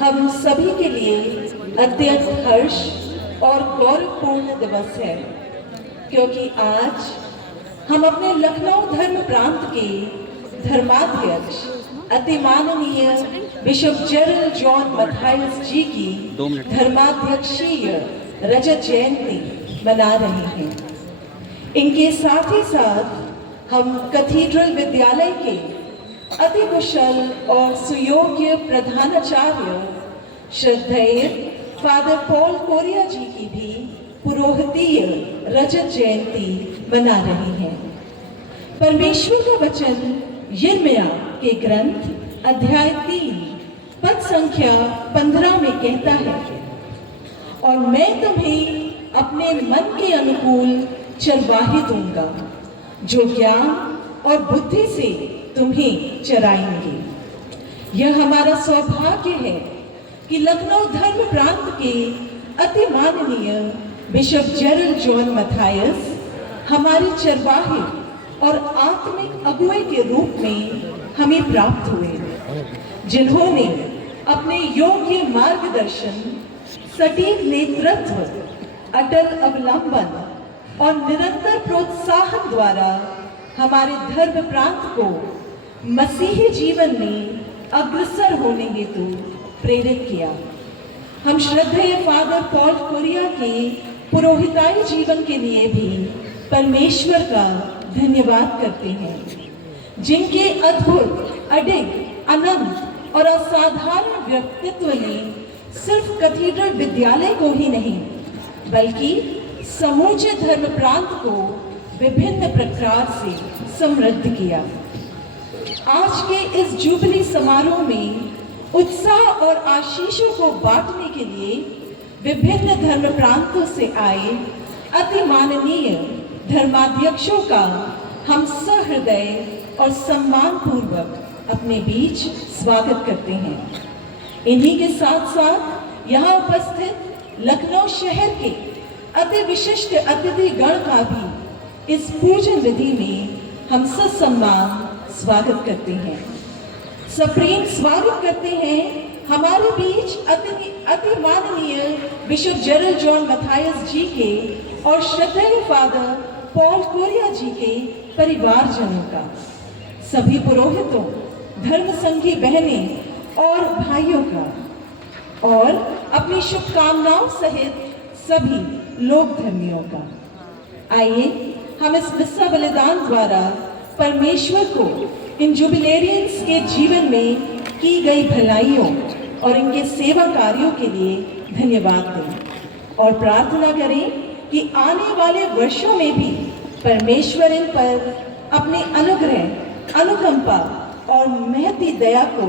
हम सभी के लिए अत्यंत हर्ष और गौरवपूर्ण दिवस है, क्योंकि आज हम अपने लखनऊ धर्म प्रांत के धर्माध्यक्ष अति माननीय बिशप जेरल्ड जॉन मैथायस जी की धर्माध्यक्षीय रजत जयंती मना रहे हैं। इनके साथ ही साथ हम कैथेड्रल विद्यालय के अति कुशल और सुयोग्य प्रधानाचार्य श्रद्धेय फादर पॉल कोरिया जी की भी पुरोहितीय रजत जयंती मना रहे हैं। परमेश्वर का वचन यिर्मयाह के ग्रंथ अध्याय 3 पद संख्या 15 में कहता है, और मैं तुम्हें अपने मन के अनुकूल चरवाहे दूंगा, जो ज्ञान और बुद्धि से तुम्हें चराएंगे। यह हमारा सौभाग्य है कि लखनऊ धर्म प्रांत के अति माननीय बिशप जेरल्ड जॉन मैथायस हमारे चरवाहे और आत्मिक अगुवे के रूप में हमें प्राप्त हुए, जिन्होंने अपने योग्य मार्गदर्शन, सटीक नेतृत्व, अटल अवलंबन और निरंतर प्रोत्साहन द्वारा हमारे धर्म प्रांत को मसीही जीवन में अग्रसर होने हेतु प्रेरित किया। हम श्रद्धेय फादर पॉल कोरिया के पुरोहिताई जीवन के लिए भी परमेश्वर का धन्यवाद करते हैं, जिनके अद्भुत, अडिग, अनंत और असाधारण व्यक्तित्व ने सिर्फ कैथेड्रल विद्यालय को ही नहीं, बल्कि समूचे धर्म प्रांत को विभिन्न प्रकार से समृद्ध किया। आज के इस जुबली समारोह में उत्साह और आशीषों को बांटने के लिए विभिन्न धर्म प्रांतों से आए अति माननीय धर्माध्यक्षों का हम सहृदय और सम्मान पूर्वक अपने बीच स्वागत करते हैं। इन्हीं के साथ साथ यहाँ उपस्थित लखनऊ शहर के अति विशिष्ट अतिथि गण का भी इस पूजन विधि में हम ससम्मान स्वागत करते हैं। सप्रेम स्वागत करते हैं हमारे बीच अति माननीय बिशप जेरल्ड जॉन मैथायस जी के और श्रद्धेय फादर पॉल कोरिया जी के परिवारजनों का, सभी पुरोहितों, धर्म संघी बहनें और भाइयों का, और अपनी शुभकामनाओं सहित सभी लोक धर्मियों का। आइए हम इस मिस्सा बलिदान द्वारा परमेश्वर को इन जुबिलेरियंस के जीवन में की गई भलाइयों और इनके सेवा कार्यों के लिए धन्यवाद दें और प्रार्थना करें कि आने वाले वर्षों में भी परमेश्वर इन पर अपने अनुग्रह, अनुकंपा और महती दया को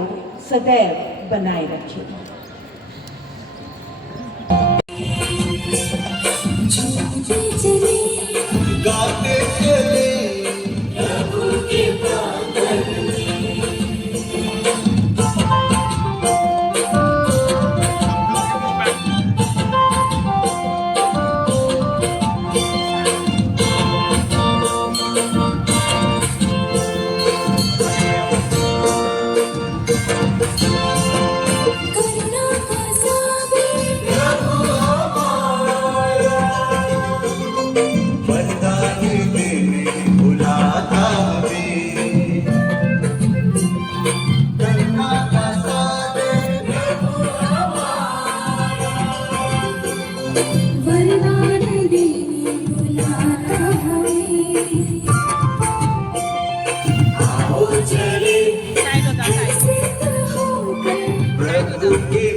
सदैव बनाए रखे। गाते चले प्रभु के प्रार्थना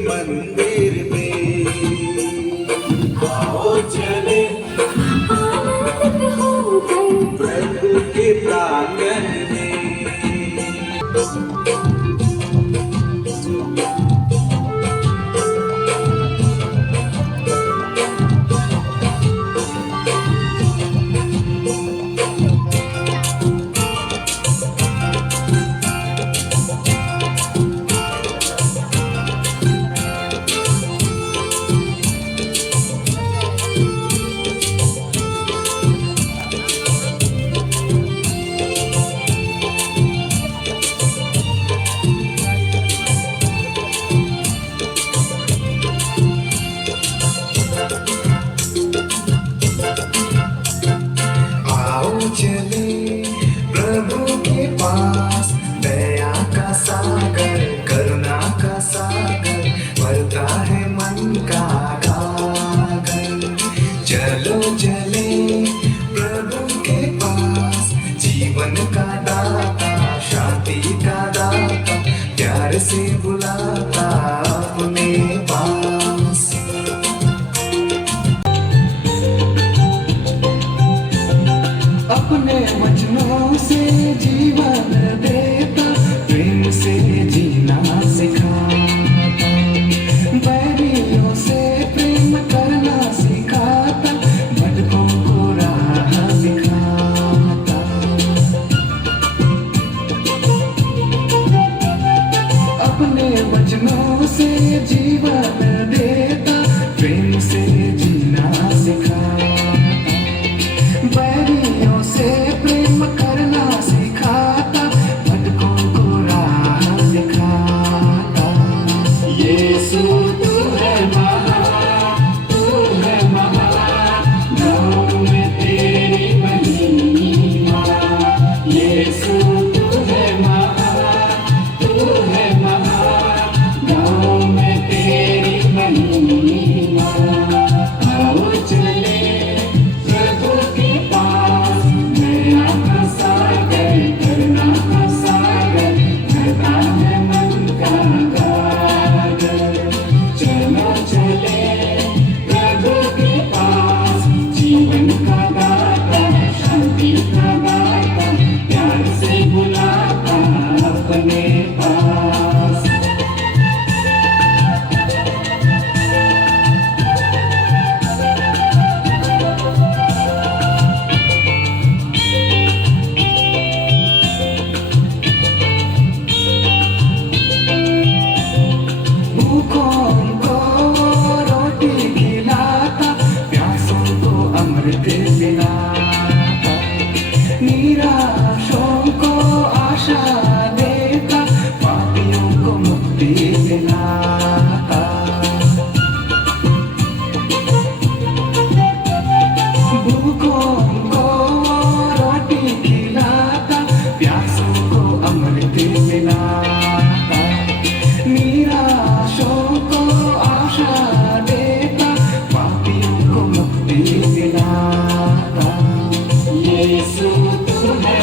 मंदिर में आओ चले प्रभु के प्रांगण में। वचनों से जीवन देता, प्रेम से जीना सिखाता, बैरियों से प्रेम करना सिखाता, भटकों को राह दिखाता। अपने वचनों से जीवन देता, प्रेम से जीना सिखाता, बैरियों से प्रेम करना सिखाता, भटकों को राह दिखाता। यीशु तू है महान, तू है महान, गाँव में तेरी महिमा। यीशु तू है महान, तू है महान, गाँव में तेरी महिमा। आओ चले प्रभु के पास, नया का सागर, करुणा का सागर, भरता है मन का गागर। चलो चले प्रभु के पास, जीवन का दाता, शांति का दाता, प्यार से बुलाता अपने पास। भूखों को रोटी खिलाता, प्यासों को अमृत पिलाता, निराशों को आशा देता, पापियों को मुक्ति दिलाता। भूखों को रोटी खिलाता, प्यासों को अमृत पिलाता, निराशों को आशा देता, पापियों को मुक्ति दिलाता। यीशु तू है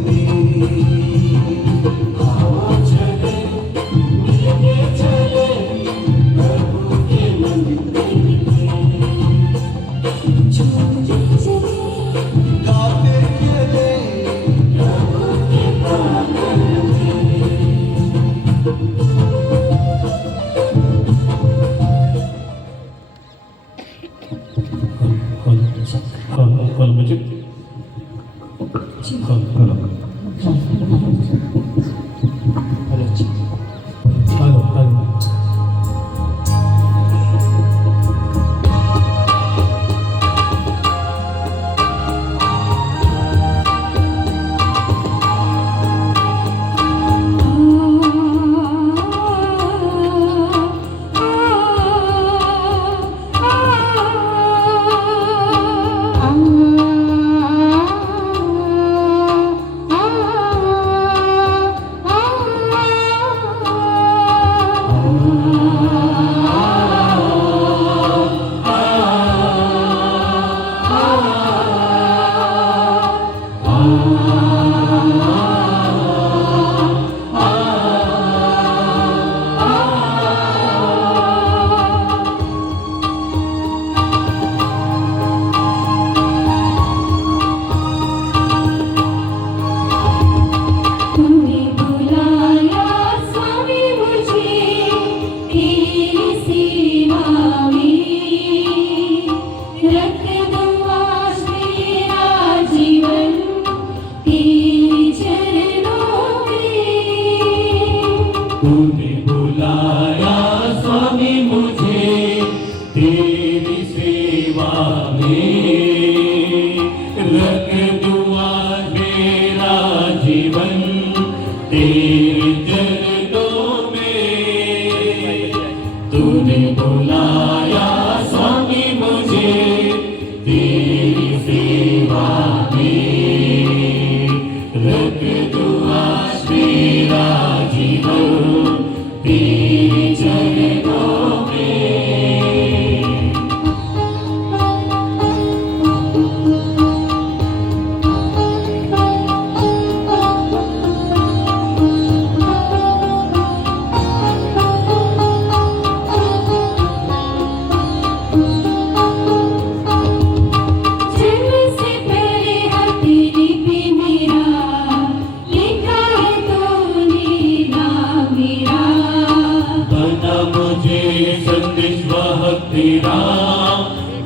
गाते चले हॉल म्हणजे तूने बुलाया स्वामी मुझे तेरी सेवा में, रख दूं आज मेरा जीवन तेरे चरणों में। तूने बुलाया स्वामी मुझे तेरी सेवा में, रख दूं आज मेरा जीवन तेरे चरणों में। तूने बुलाया स्वामी मुझे तेरी सेवा में, रख दूं आज मेरा जीवन तेरे चरणों में। जन्म से पहले हथेली पे मेरा लिखा है तूने नाम मेरा। बना मुझे संदेश वाहक तेरा,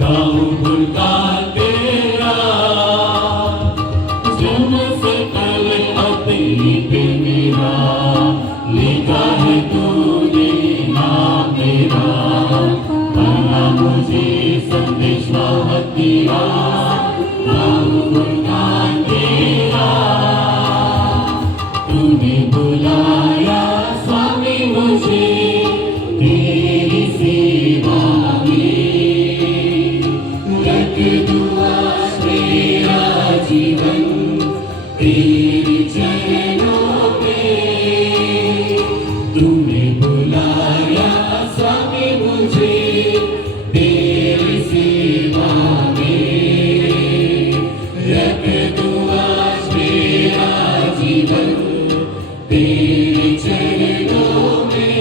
गाऊं गुणगान तेरा। जन्म से पहले हथेली पे मेरा लिखा है तूने नाम मेरा। बना मुझे संदेश वाहक तेरा, गाऊं गुणगान तेरा। तूने बुलाया स्वामी मुझे तेरी सेवा में, रख दूं आज मेरा जीवन तेरे चरणों में। तूने बुलाया स्वामी मुझे तेरी सेवा में, रख दूं आज मेरा जीवन तेरे चरणों में।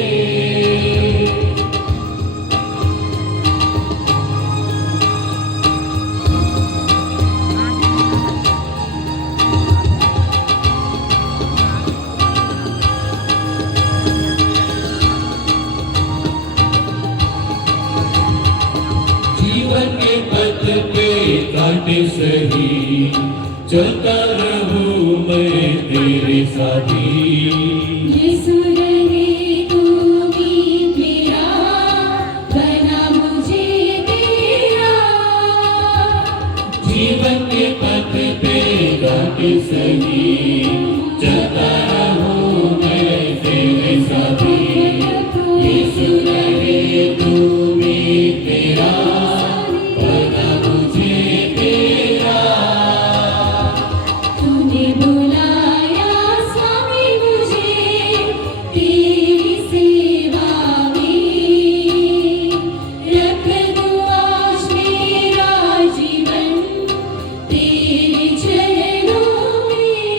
जीवन के पथ पे कांटे सही चलता रहूं मैं तेरे साथी। यीशु रहे तू गीत मेरा, बना मुझे तेरा। जीवन के पथ पे कांटे सही चलता रहूं मैं तेरे साथी। यीशु रहे तू गीत मेरा, बना मुझे तेरा। तूने बुलाया स्वामी मुझे तेरी सेवा में, रख दूं आज मेरा जीवन तेरे चरणों में।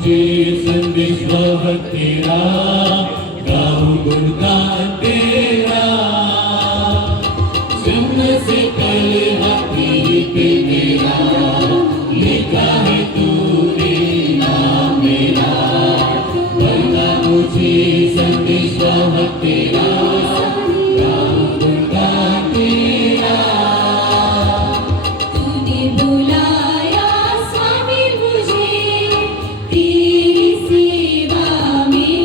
मुझे संदेश बहुत तेरा, गाऊं गुणगान तेरा। जन्म से पहले हथेली पे मेरा लिखा है तूने नाम मेरा। बना मुझे संदेश बहुत तेरा, गाऊं गुणगान तेरा। तूने बुलाया स्वामी मुझे तेरी सेवा में,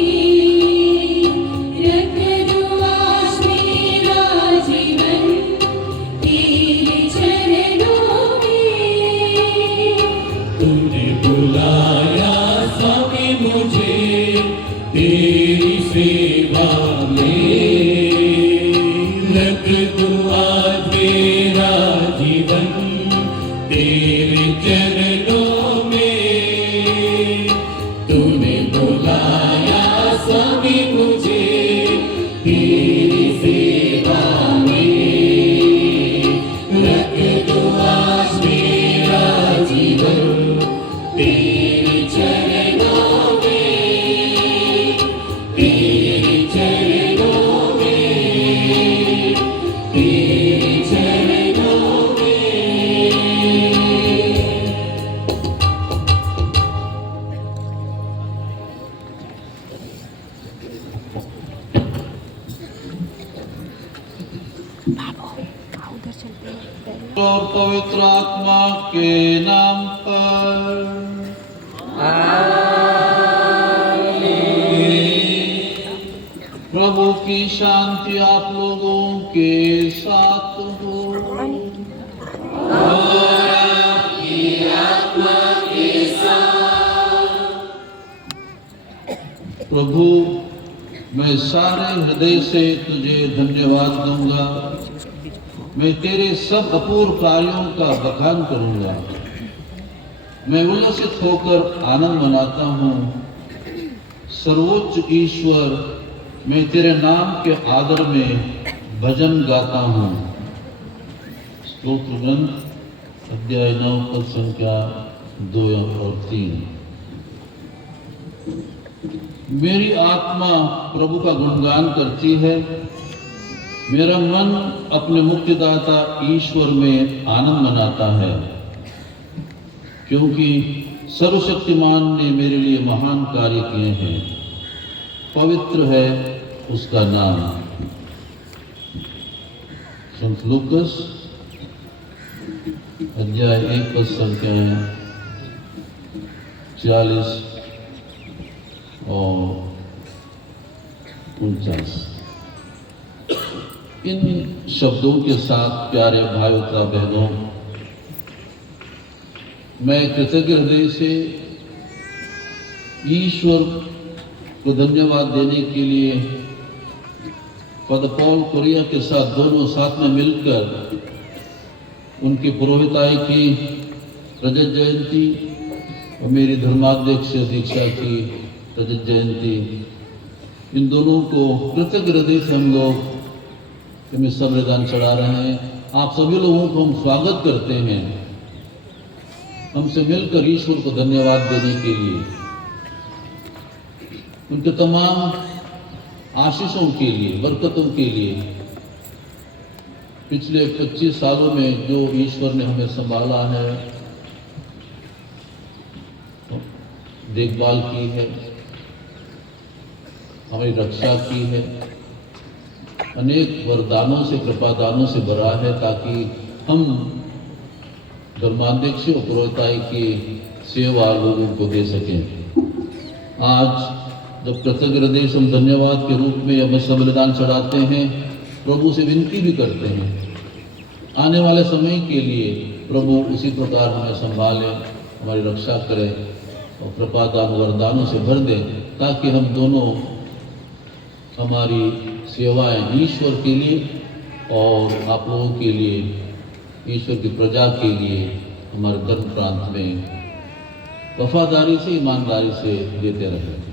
रख दूं आज मेरा जीवन तेरे चरणों में। तूने बुलाया स्वामी मुझे तेरी सेवा में, रख दूं आज मेरा जीवन तेरे चरणों में। तूने बुलाया स्वामी मुझे तेरी सेवा में, रख दूं आज मेरा जीवन तेरे चरणों में, तेरे चरणों में, तेरे चरणों में। और पवित्र आत्मा के नाम पर प्रभु की शांति आप लोगों के साथ हो। प्रभु, मैं सारे हृदय से तुझे धन्यवाद दूंगा। मैं तेरे सब अपूर्व कार्यों का बखान करूंगा। मैं उल्लसित होकर आनंद मनाता हूँ। सर्वोच्च ईश्वर, मैं तेरे नाम के आदर में भजन गाता हूँ। स्तोत्र ग्रंथ अध्याय 9 पद संख्या 2 और 3। मेरी आत्मा प्रभु का गुणगान करती है। मेरा मन अपने मुक्तिदाता ईश्वर में आनंद मनाता है, क्योंकि सर्वशक्तिमान ने मेरे लिए महान कार्य किए हैं। पवित्र है उसका नाम। संत लूकस अध्याय 1 पद संख्या 40 और 49। इन शब्दों के साथ प्यारे भाइयों का बहनों, मैं कृतज्ञ हृदय से ईश्वर को धन्यवाद देने के लिए फादर पॉल कोरिया के साथ दोनों साथ में मिलकर उनकी पुरोहिताई की रजत जयंती और मेरी धर्माध्यक्ष दीक्षा की रजत जयंती, इन दोनों को कृतज्ञ हृदय से हम लोग में संविधान चढ़ा रहे हैं। आप सभी लोगों को हम स्वागत करते हैं, हमसे मिलकर ईश्वर को धन्यवाद देने के लिए, उनके तमाम आशीषों के लिए, बरकतों के लिए। पिछले 25 सालों में जो ईश्वर ने हमें संभाला है, देखभाल की है, हमारी रक्षा की है, अनेक वरदानों से, कृपादानों से भरा है, ताकि हम धर्माध्यक्ष और पुरोहिताई की सेवा लोगों को दे सकें। आज जब कृतज्ञ हृदय से हम धन्यवाद के रूप में हमें बलिदान चढ़ाते हैं, प्रभु से विनती भी करते हैं आने वाले समय के लिए प्रभु उसी प्रकार हमें संभाले, हमारी रक्षा करें और कृपादान वरदानों से भर दें, ताकि हम दोनों हमारी सेवाएं ईश्वर के लिए और आप लोगों के लिए, ईश्वर की प्रजा के लिए हमारे धर्म प्रांत में वफादारी से, ईमानदारी से देते रहें।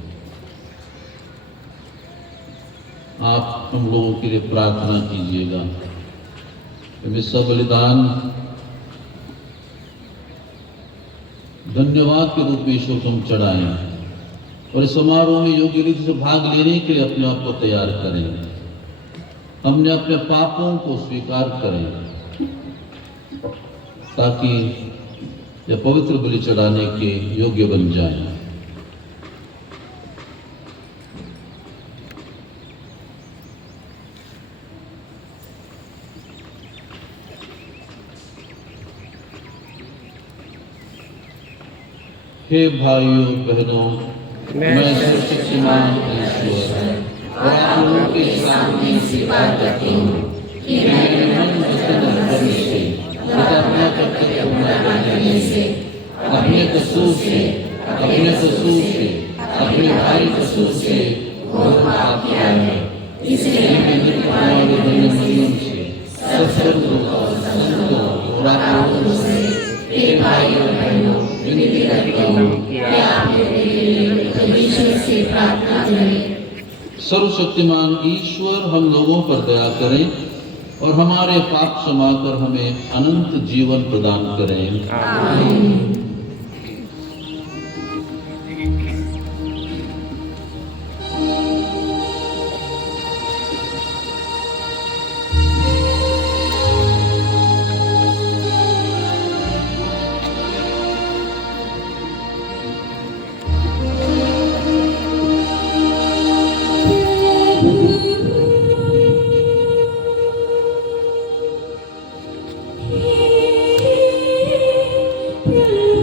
आप हम लोगों के लिए प्रार्थना कीजिएगा। सब बलिदान धन्यवाद के रूप में ईश्वर को हम चढ़ाएं। और इस समारोह में योग्य रीति से भाग लेने के लिए अपने आप को तैयार करें। हमने अपने पापों को स्वीकार करें ताकि यह पवित्र बलि चढ़ाने के योग्य बन जाएं। हे भाइयों बहनों, मैं सर्वशक्तिमान ईश्वर और आप लोगों के सामने स्वीकार करती हूँ कि मैंने मन वचन और कर्म से तथा अपना कर्तव्य पूरा करने से अपने कसूर से अपने भाई कसूर से बहुत पाप किया है। इसलिए मैं तुम्हारे धन्य मरियम से सब लोगों और संतों और आप लोगों से हे भाइयों बहनों विनती करती हूँ कि आप मेरे लिए परमेश्वर से प्रार्थना करें। सर्वशक्तिमान ईश्वर हम लोगों पर दया करें और हमारे पाप क्षमा कर हमें अनंत जीवन प्रदान करें। आमीन। प्रभु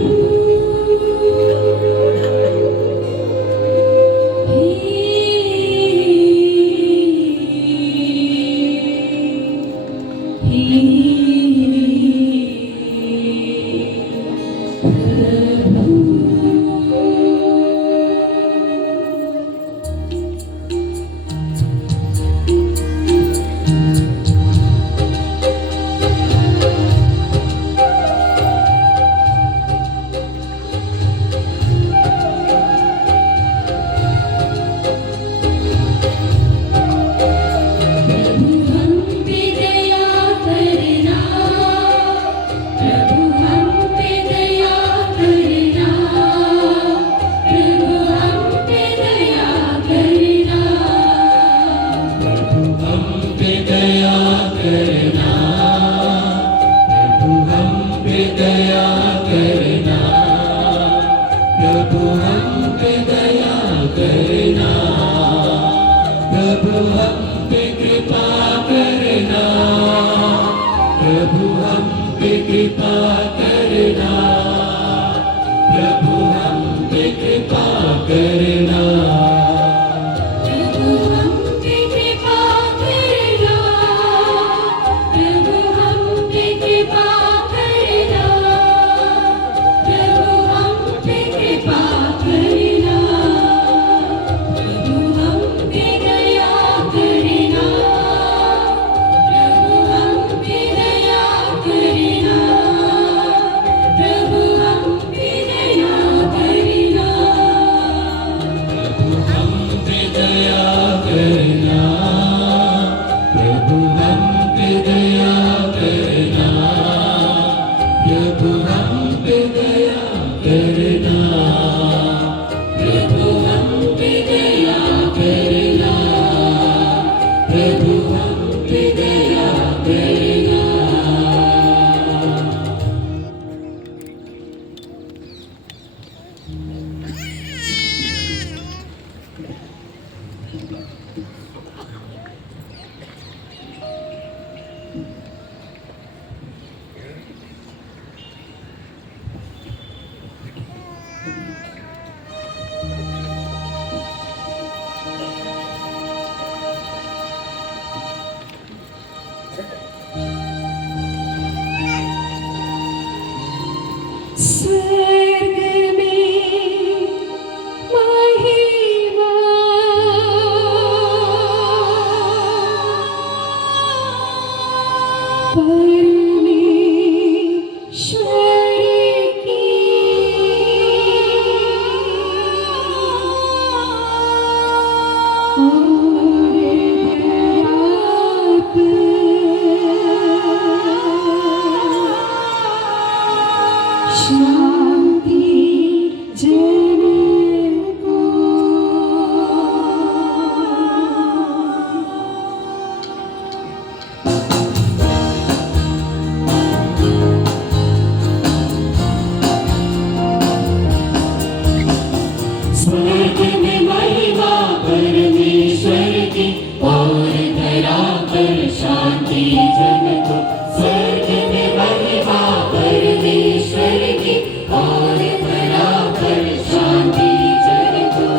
स्वर्ग में महिमा परमेश्वर की और धरा पर शांति जन को। स्वर्ग में महिमा परमेश्वर की और धरा पर शांति जन को।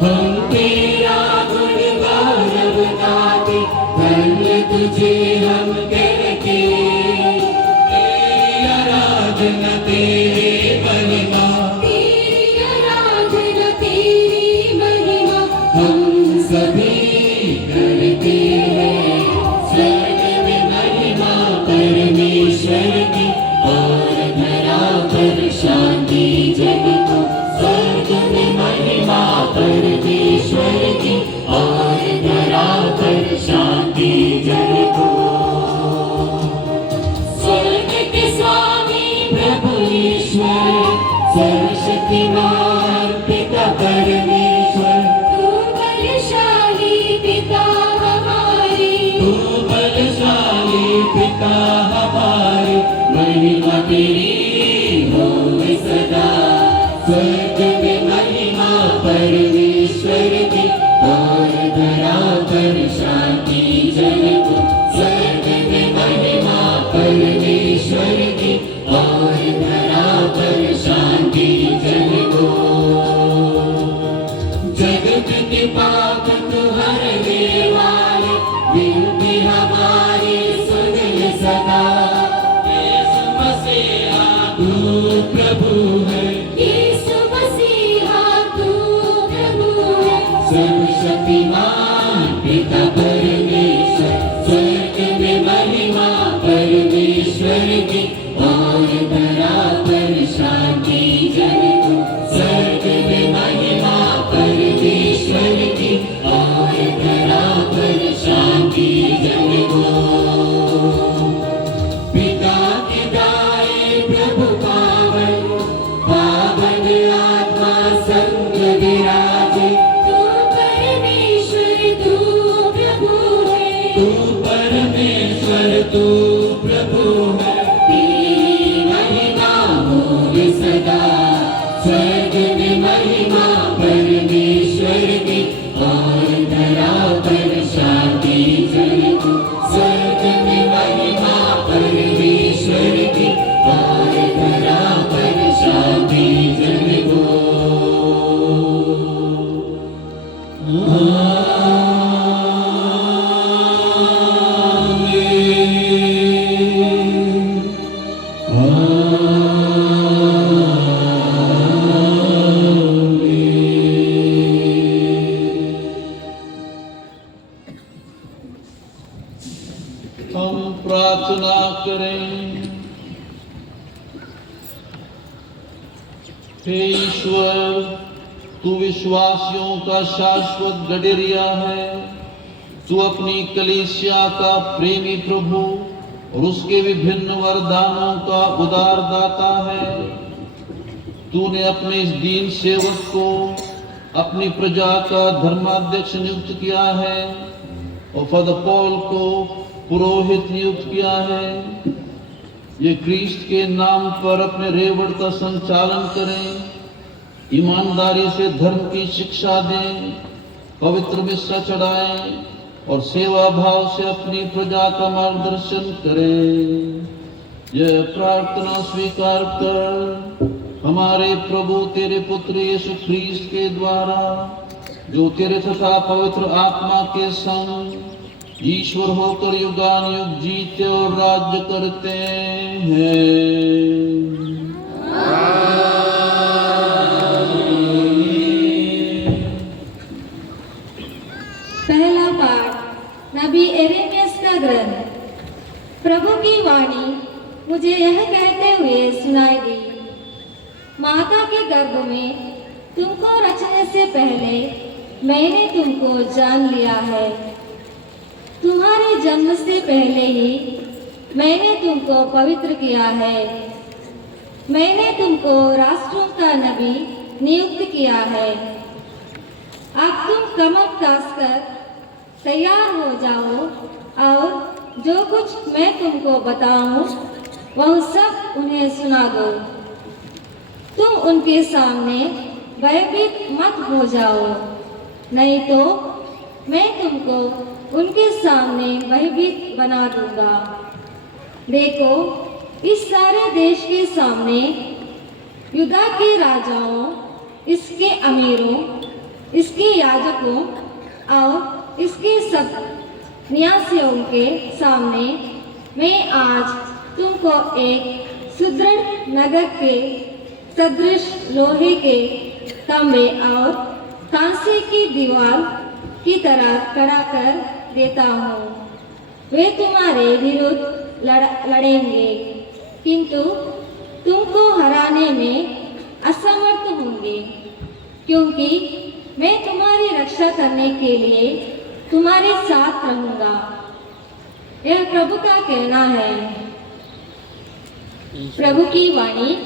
हम तेरा गुण गौरव गाते, धन्य तुझे हम कहते, तेरी आराधना तेरी महिमा, सभी करते हैं। स्वर्ग में महिमा परमेश्वर की और धरा पर शांति जन को। स्वर्ग में महिमा परमेश्वर की और धरा पर शांति जन को। स्वर्ग के स्वामी प्रभु ईश्वर, सर्वशक्तिमान पिता परमेश्वर, पिता हमारे, महिमा तेरी होवे सदा। स्वर्ग में महिमा परमेश्वर की और धरा पर शांति जन को। स्वर्ग में महिमा परमेश्वर की और धरा पर शांति जन को। जगत के पाप तुहरे वाले, विनती हमारी सुन ले सदा। यीशु मसीहा तू प्रभु है, यीशु मसीहा तू प्रभु है। सर्वशक्तिमान पिता परमेश्वर, स्वर्ग में महिमा परमेश्वर की और धरा पर शांति जन को। स्वर्ग में महिमा परमेश्वर की और धरा पर शांति जन को। पिता के दाए प्रभु पावन, पावन आत्मा संग विराजे। तू परमेश्वर तू प्रभु है, तू परमेश्वर तू प्रभु है। तेरी महिमा होवे सदा। स्वर्ग में महिमा परमेश्वर की और धरा पर शांति जन को। स्वर्ग में महिमा परमेश्वर की और धरा पर शांति जन को। हम प्रार्थना करें। हे ईश्वर, तू विश्वासियों का शाश्वत गडेरिया है। तू अपनी कलीसिया का प्रेमी प्रभु और उसके विभिन्न वरदानों का उदार दाता है। तूने अपने इस दीन सेवक को अपनी प्रजा का धर्माध्यक्ष नियुक्त किया है और फादर पॉल को पुरोहित नियुक्त किया है। ये क्रिस्ट के नाम पर अपने रेवड़ का संचालन करें, ईमानदारी से धर्म की शिक्षा दें, पवित्र मिस्सा चढ़ाएं और सेवा भाव से अपनी प्रजा का मार्गदर्शन करें। यह प्रार्थना स्वीकार कर हमारे प्रभु तेरे पुत्र यीशु ख्रीस्त के द्वारा, जो तेरे तथा पवित्र आत्मा के संग ईश्वर होकर युगानुयुग जीते और राज्य करते हैं। पहला पाठ नबी यिर्मयाह का ग्रंथ। प्रभु की वाणी मुझे यह कहते हुए सुनाई दी, माता के गर्भ में तुमको रचने से पहले मैंने तुमको जान लिया है। तुम्हारे जन्म से पहले ही मैंने तुमको पवित्र किया है। मैंने तुमको राष्ट्रों का नबी नियुक्त किया है। अब तुम कमर कसकर तैयार हो जाओ और जो कुछ मैं तुमको बताऊं वह सब उन्हें सुना दो। तुम उनके सामने भयभीत मत हो जाओ, नहीं तो मैं तुमको उनके सामने भयभीत बना दूंगा। देखो, इस सारे देश के सामने युदा के राजाओं, इसके अमीरों, इसके याजकों और इसके सब न्यासियों के सामने मैं आज तुमको एक सुदृढ़ नगर के सदृश लोहे के खंभे और कांसे की दीवार की तरह खड़ा कर देता हूँ। वे तुम्हारे विरुद्ध लड़ेंगे, किंतु तुमको हराने में असमर्थ होंगे, क्योंकि मैं तुम्हारी रक्षा करने के लिए तुम्हारे साथ रहूंगा। यह प्रभु का कहना है। प्रभु की वाणी।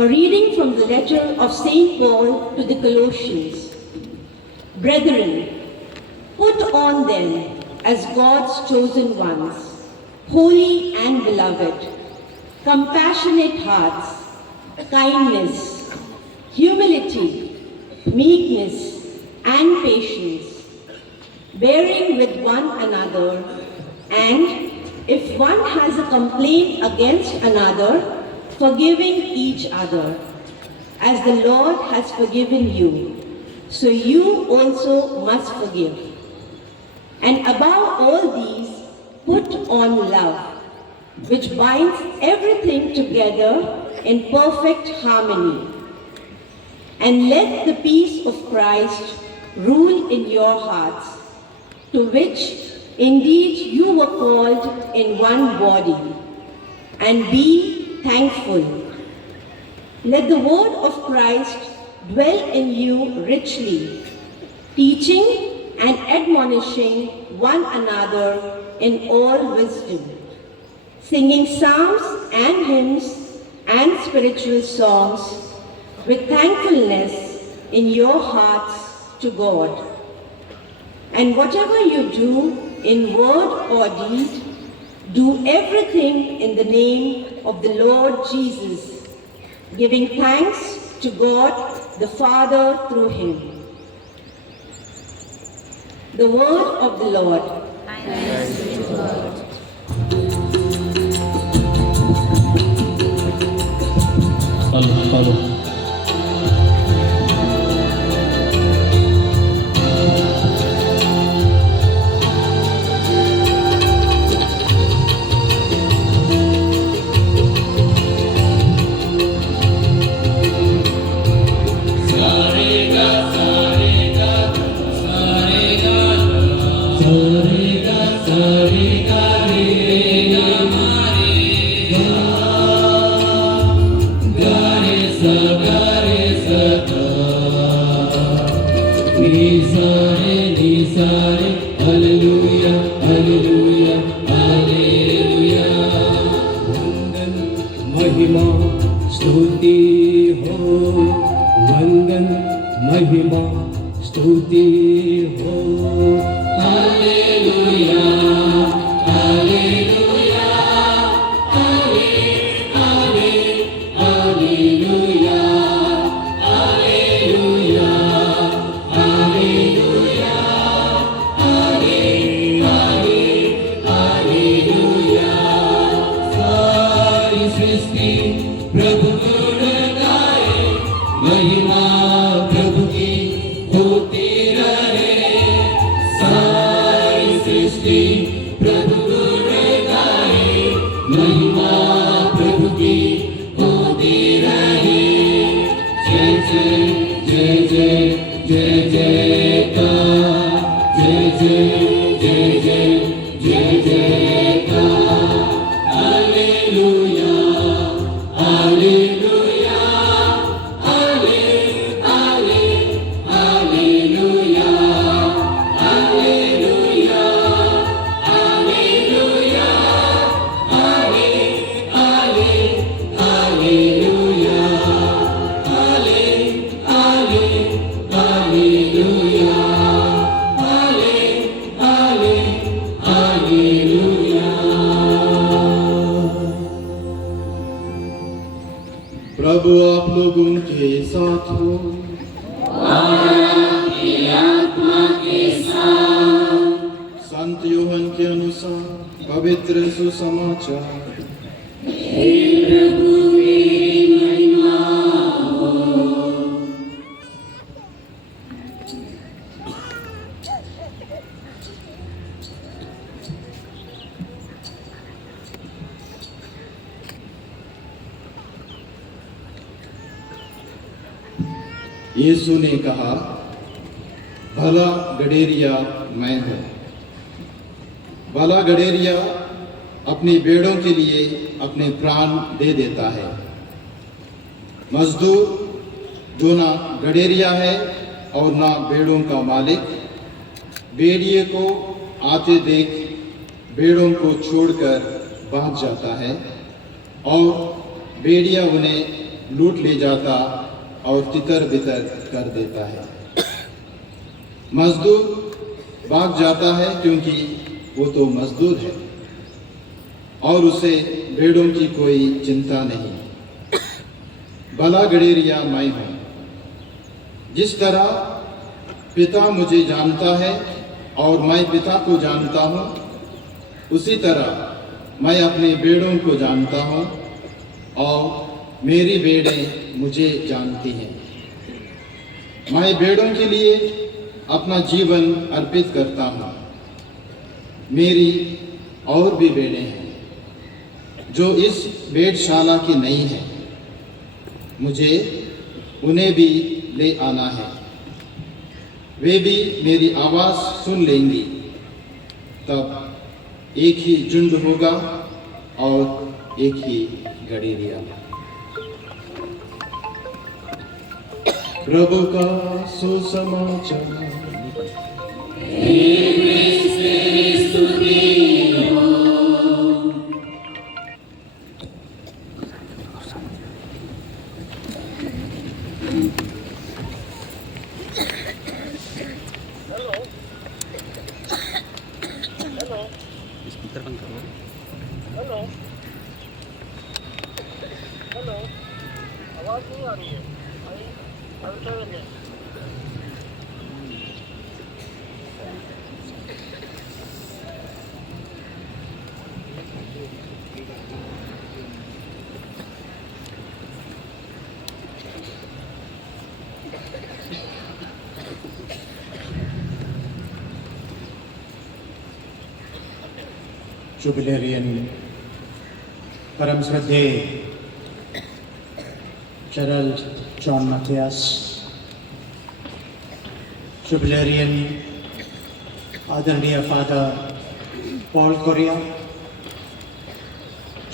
A reading from the letter of St. Paul to the Colossians. Brethren, put on then, as God's chosen ones, holy and beloved, compassionate hearts, kindness, humility, meekness, and patience, bearing with one another, and if one has a complaint against another, forgiving each other, as the Lord has forgiven you, so you also must forgive. And above all these, put on love, which binds everything together in perfect harmony. And let the peace of Christ rule in your hearts, to which indeed you were called in one body, and be thankful. Let the word of Christ dwell in you richly, teaching and admonishing one another in all wisdom, singing psalms and hymns and spiritual songs with thankfulness in your hearts to God. And whatever you do in word or deed, do everything in the name of the Lord Jesus, giving thanks to God the Father through him. The word of the Lord. Thanks be to God. Follow. Hallelujah, hallelujah, hallelujah. वंदन महिमा स्तुति हो, वंदन महिमा स्तुति हो। Hallelujah, hallelujah, हाले, हाले, हालेलुया, हालेलुया, हालेलुया, हाले, हाले, हालेलुया। सारी सृष्टि प्रभु गुण गाए, महिमा प्रभु की होती रहे। सारी सृष्टि प्रभु गुण गाए, महिमा प्रभु की होती रहे। जय जय जय जय जय जयकार, जय जय जय जय जय जयकार। हालेलुया, हालेलुया, हाले, हाले, हालेलुया, हालेलुया, हालेलुया, हाले, हाले, हालेलुया, हाले, हाले, हालेलुया, हाले, हाले, हालेलुया। प्रभु आप लोगों के साथ हो। संत यूहन्ना के अनुसार पवित्र सुसमाचार। यीशु ने कहा, भला गडेरिया मैं हूँ। भला गडेरिया अपनी भेड़ों के लिए अपने प्राण दे देता है। मजदूर जो ना गडेरिया है और ना भेड़ों का मालिक, भेड़िए को आते देख भेड़ों को छोड़कर भाग जाता है और भेड़िया उन्हें लूट ले जाता और तितर बितर कर देता है। मजदूर भाग जाता है क्योंकि वो तो मजदूर है और उसे भेड़ों की कोई चिंता नहीं। भला गडेरिया मैं हूँ। जिस तरह पिता मुझे जानता है और मैं पिता को जानता हूँ, उसी तरह मैं अपने बेड़ों को जानता हूँ और मेरी भेड़ें मुझे जानती हैं। मैं बेड़ों के लिए अपना जीवन अर्पित करता हूँ। मेरी और भी भेड़ें हैं जो इस भेड़शाला की नहीं है। मुझे उन्हें भी ले आना है। वे भी मेरी आवाज़ सुन लेंगी। तब एक ही झुंड होगा और एक ही गड़ेरिया। प्रभु का सुसमाचार। जुबिलेरियन परम श्रद्धेय जनरल जॉन मैथियास, जुबिलेरियन आदरणीय फादर पॉल कोरिया,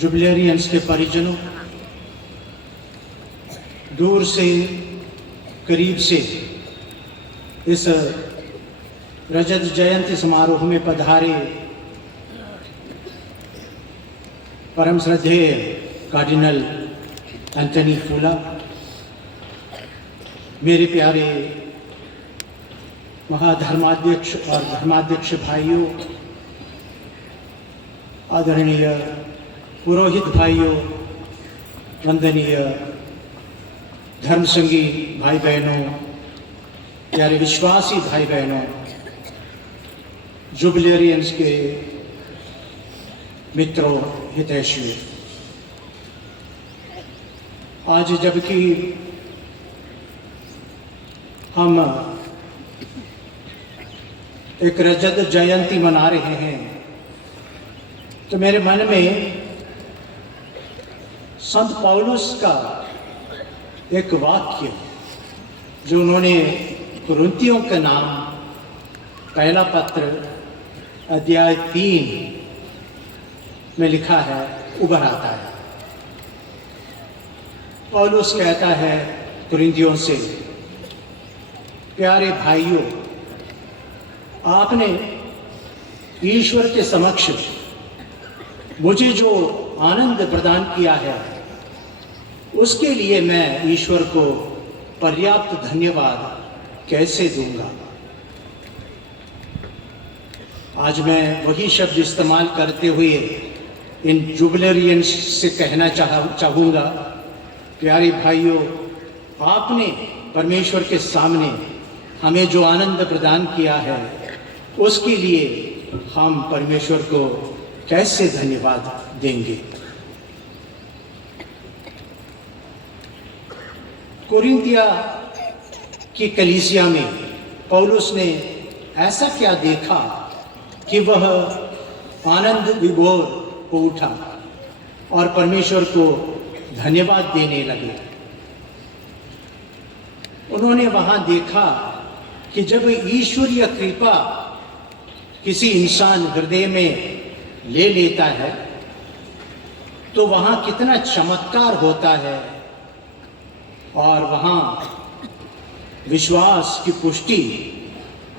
जुबिलेरियंस के परिजनों, दूर से करीब से इस रजत जयंती समारोह में पधारे परम श्रद्धेय कार्डिनल एंथनी फूला, मेरे प्यारे महाधर्माध्यक्ष और धर्माध्यक्ष भाइयों, आदरणीय पुरोहित भाइयों, वंदनीय धर्मसंगी भाई बहनों, प्यारे विश्वासी भाई बहनों, जुबिलेरियंस के मित्रों, हितैषियों, आज जबकि हम एक रजत जयंती मना रहे हैं, तो मेरे मन में संत पौलुस का एक वाक्य जो उन्होंने कुरिन्थियों का नाम पहला पत्र अध्याय 3 में लिखा है, उभर आता है। पौलुस कहता है कुरिन्थियों से, प्यारे भाइयों, आपने ईश्वर के समक्ष मुझे जो आनंद प्रदान किया है, उसके लिए मैं ईश्वर को पर्याप्त धन्यवाद कैसे दूंगा। आज मैं वही शब्द इस्तेमाल करते हुए इन जुबिलेरियंस से कहना चाहूँगा, प्यारे भाइयों, आपने परमेश्वर के सामने हमें जो आनंद प्रदान किया है, उसके लिए हम परमेश्वर को कैसे धन्यवाद देंगे। कोरिन्थिया की कलीसिया में पौलुस ने ऐसा क्या देखा कि वह आनंद विभोर हो उठा और परमेश्वर को धन्यवाद देने लगे। उन्होंने वहां देखा कि जब ईश्वरीय कृपा किसी इंसान हृदय में ले लेता है, तो वहां कितना चमत्कार होता है और वहां विश्वास की पुष्टि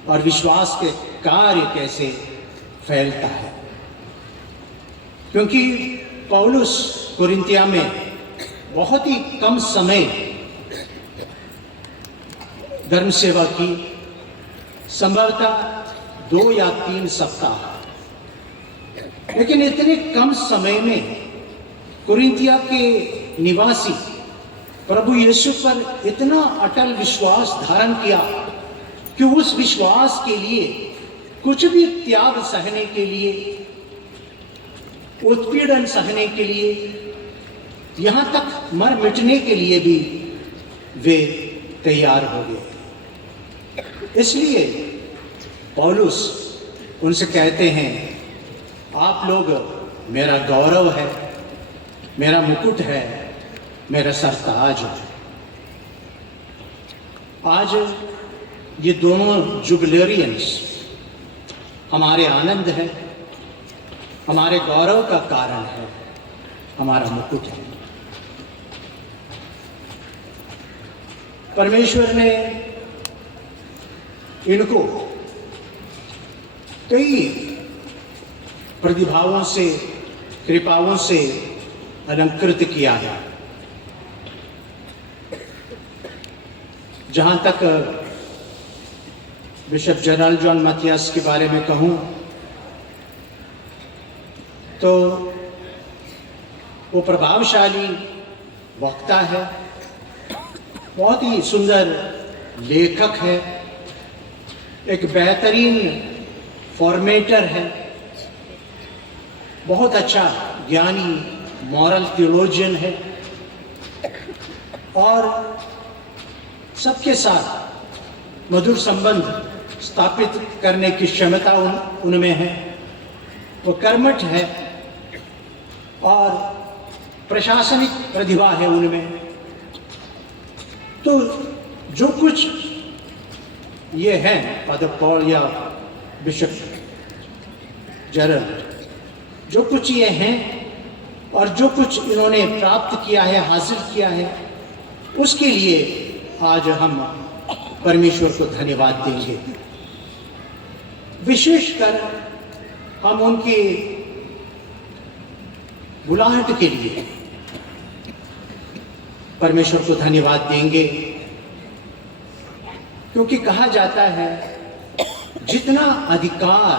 और विश्वास के कार्य कैसे फैलता है। क्योंकि पौलुस कोरिन्थिया में बहुत ही कम समय धर्म सेवा की, संभवतः 2 या 3 सप्ताह, लेकिन इतने कम समय में कोरिन्थिया के निवासी प्रभु यीशु पर इतना अटल विश्वास धारण किया कि उस विश्वास के लिए कुछ भी त्याग सहने के लिए, उत्पीड़न सहने के लिए, यहां तक मर मिटने के लिए भी वे तैयार हो गए। इसलिए पौलुस उनसे कहते हैं, आप लोग मेरा गौरव है, मेरा मुकुट है, मेरा सरताज है। आज ये दोनों जुबिलेरियंस हमारे आनंद है, हमारे गौरव का कारण है, हमारा मुकुट है। परमेश्वर ने इनको कई प्रतिभाओं से, कृपाओं से अलंकृत किया है। जहां तक बिशप जनरल जॉन मैथियस के बारे में कहूं तो वो प्रभावशाली वक्ता है, बहुत ही सुंदर लेखक है, एक बेहतरीन फॉर्मेटर है, बहुत अच्छा ज्ञानी मॉरल थियोलॉजियन है और सबके साथ मधुर संबंध स्थापित करने की क्षमता उनमें है। वो कर्मठ है और प्रशासनिक प्रतिभा है उनमें। तो जो कुछ ये हैं फादर पॉल या बिशप जनरल, जो कुछ ये हैं और जो कुछ इन्होंने प्राप्त किया है, हासिल किया है, उसके लिए आज हम परमेश्वर को धन्यवाद देंगे। विशेषकर हम उनके बुलाहट के लिए परमेश्वर को धन्यवाद देंगे, क्योंकि कहा जाता है जितना अधिकार,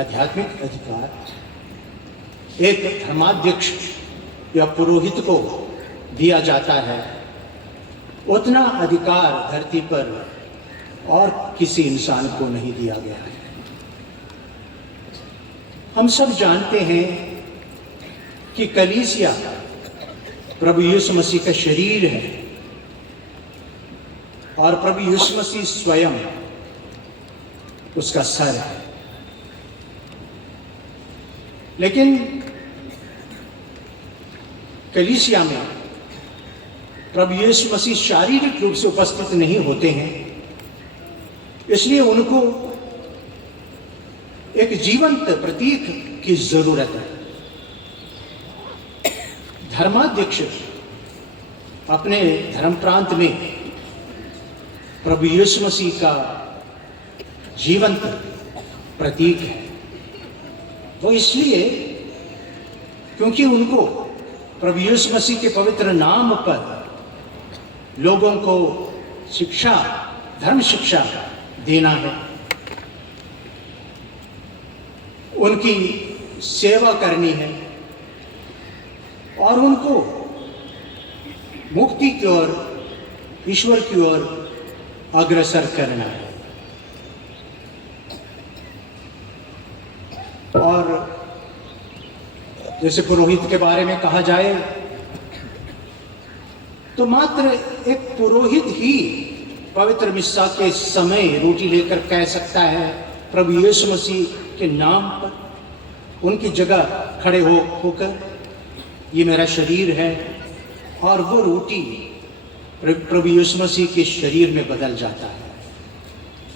आध्यात्मिक अधिकार एक धर्माध्यक्ष या पुरोहित को दिया जाता है, उतना अधिकार धरती पर और किसी इंसान को नहीं दिया गया है। हम सब जानते हैं कि कलीसिया प्रभु यीशु मसीह का शरीर है और प्रभु यीशु मसीह स्वयं उसका सर है। लेकिन कलीसिया में प्रभु यीशु मसीह शारीरिक रूप से उपस्थित नहीं होते हैं, इसलिए उनको एक जीवंत प्रतीक की जरूरत है। धर्माध्यक्ष अपने धर्म प्रांत में प्रभु यीशु मसीह का जीवंत प्रतीक है। वो इसलिए क्योंकि उनको प्रभु यीशु मसीह के पवित्र नाम पर लोगों को शिक्षा, धर्म शिक्षा देना है, उनकी सेवा करनी है और उनको मुक्ति की ओर, ईश्वर की ओर अग्रसर करना है। और जैसे पुरोहित के बारे में कहा जाए तो मात्र एक पुरोहित ही पवित्र मिस्सा के समय रोटी लेकर कह सकता है प्रभु यीशु मसीह के नाम पर, उनकी जगह खड़े होकर ये मेरा शरीर है, और वो रोटी प्रभु यीशु मसीह के शरीर में बदल जाता है।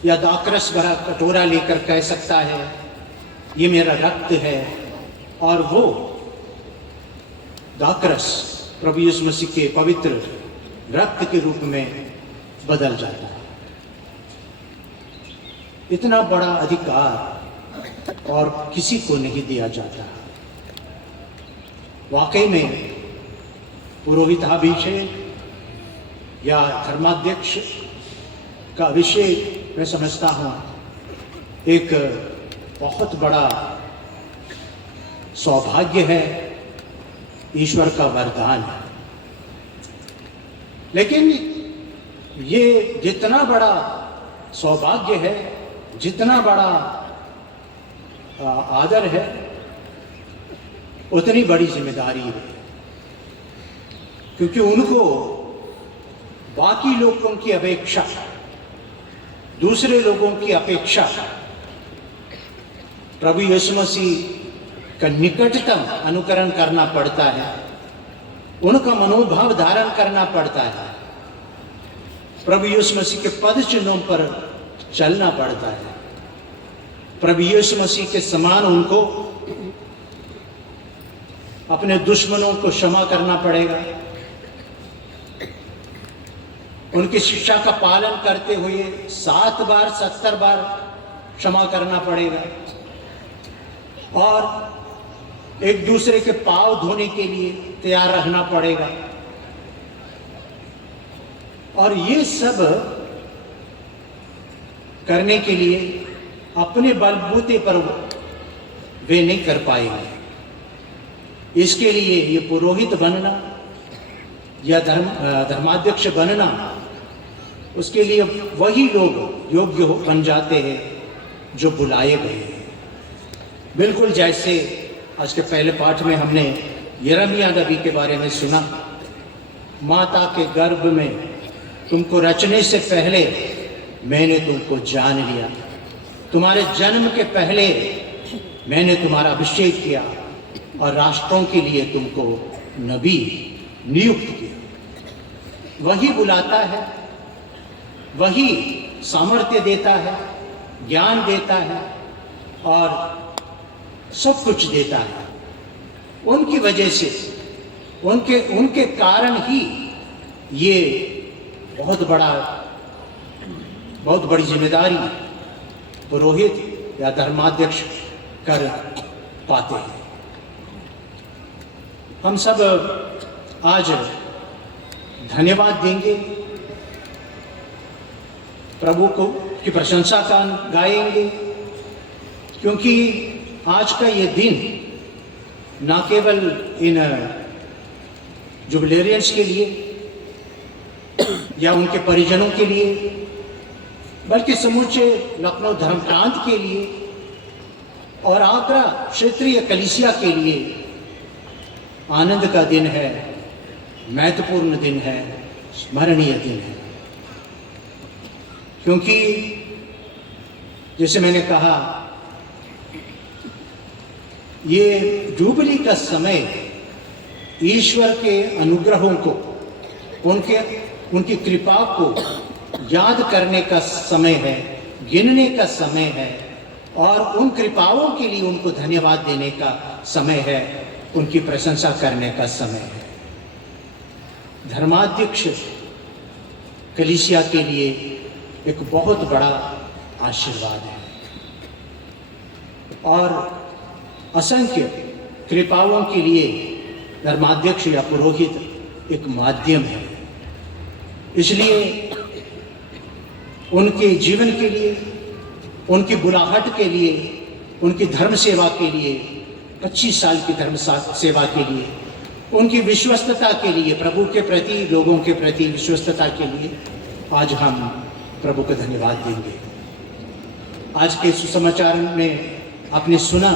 या दाकरस भरा कटोरा लेकर कह सकता है ये मेरा रक्त है, और वो दाकरस प्रभु यीशु मसीह के पवित्र रक्त के रूप में बदल जाता है। इतना बड़ा अधिकार और किसी को नहीं दिया जाता। वाकई में पुरोहिताभिषेक या धर्माध्यक्ष का विषय मैं समझता हूँ एक बहुत बड़ा सौभाग्य है, ईश्वर का वरदान है। लेकिन ये जितना बड़ा सौभाग्य है, जितना बड़ा आदर है, उतनी बड़ी जिम्मेदारी है, क्योंकि उनको बाकी लोगों की अपेक्षा, दूसरे लोगों की अपेक्षा प्रभु यीशु मसीह का निकटतम अनुकरण करना पड़ता है, उनका मनोभाव धारण करना पड़ता है, प्रभु यीशु मसीह के पद चिन्हों पर चलना पड़ता है, प्रभु यीशु मसीह के समान उनको अपने दुश्मनों को क्षमा करना पड़ेगा, उनकी शिक्षा का पालन करते हुए 7 बार 70 बार क्षमा करना पड़ेगा, और एक दूसरे के पांव धोने के लिए तैयार रहना पड़ेगा। और ये सब करने के लिए अपने बलबूते पर वे नहीं कर पाएंगे। इसके लिए ये पुरोहित बनना या धर्माध्यक्ष बनना, उसके लिए वही लोग योग्य बन जाते हैं जो बुलाए गए हैं। बिल्कुल जैसे आज के पहले पाठ में हमने यिर्मयाह नबी के बारे में सुना, माता के गर्भ में तुमको रचने से पहले मैंने तुमको जान लिया, तुम्हारे जन्म के पहले मैंने तुम्हारा अभिषेक किया और राष्ट्रों के लिए तुमको नबी नियुक्त किया। वही बुलाता है, वही सामर्थ्य देता है, ज्ञान देता है और सब कुछ देता है। उनकी वजह से, उनके कारण ही ये बहुत बड़ी जिम्मेदारी पुरोहित या धर्माध्यक्ष कर पाते हैं। हम सब आज धन्यवाद देंगे, प्रभु को की प्रशंसा का गाएंगे, क्योंकि आज का ये दिन ना केवल इन जुबिलेरियंस के लिए या उनके परिजनों के लिए, बल्कि समूचे लखनऊ धर्म प्रांत के लिए और आगरा क्षेत्रीय कलीसिया के लिए आनंद का दिन है, महत्वपूर्ण दिन है, स्मरणीय दिन है। क्योंकि जैसे मैंने कहा, ये जुबली का समय ईश्वर के अनुग्रहों को, उनकी कृपा को याद करने का समय है, गिनने का समय है, और उन कृपाओं के लिए उनको धन्यवाद देने का समय है, उनकी प्रशंसा करने का समय है। धर्माध्यक्ष कलीसिया के लिए एक बहुत बड़ा आशीर्वाद है और असंख्य कृपाओं के लिए धर्माध्यक्ष या पुरोहित एक माध्यम है। इसलिए उनके जीवन के लिए, उनकी बुलाहट के लिए, उनकी धर्म सेवा के लिए, 25 साल की धर्म सेवा के लिए, उनकी विश्वस्तता के लिए, प्रभु के प्रति, लोगों के प्रति विश्वस्तता के लिए आज हम प्रभु को धन्यवाद देंगे। आज के सुसमाचार में आपने सुना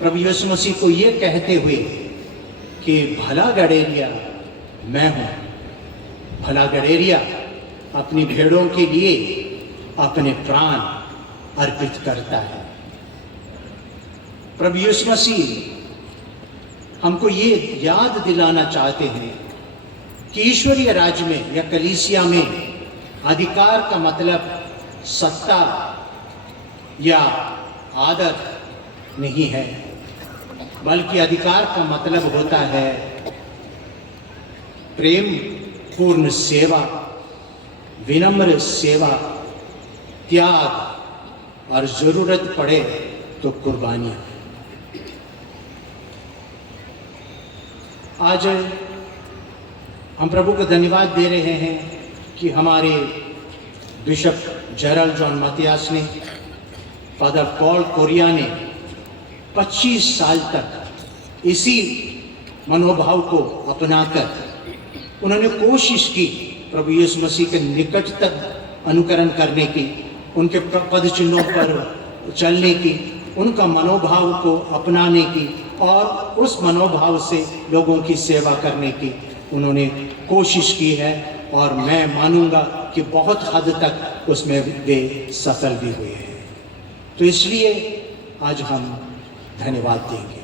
प्रभु यीशु मसीह को ये कहते हुए कि भला गडेरिया मैं हूँ, भला गडेरिया अपनी भेड़ों के लिए अपने प्राण अर्पित करता है। प्रभु यीशु मसीह हमको ये याद दिलाना चाहते हैं कि ईश्वरीय राज्य में या कलीसिया में अधिकार का मतलब सत्ता या आदर नहीं है, बल्कि अधिकार का मतलब होता है प्रेम पूर्ण सेवा, विनम्र सेवा, त्याग और जरूरत पड़े तो कुर्बानियां। आज हम प्रभु को धन्यवाद दे रहे हैं कि हमारे बिशप जेरल्ड जॉन मतियास ने, फादर पॉल कोरिया ने 25 साल तक इसी मनोभाव को अपनाकर उन्होंने कोशिश की प्रभु यीशु मसीह के निकट तक अनुकरण करने की, उनके पद चिन्हों पर चलने की, उनका मनोभाव को अपनाने की और उस मनोभाव से लोगों की सेवा करने की उन्होंने कोशिश की है। और मैं मानूंगा कि बहुत हद तक उसमें वे सफल भी हुए हैं। तो इसलिए आज हम धन्यवाद देंगे।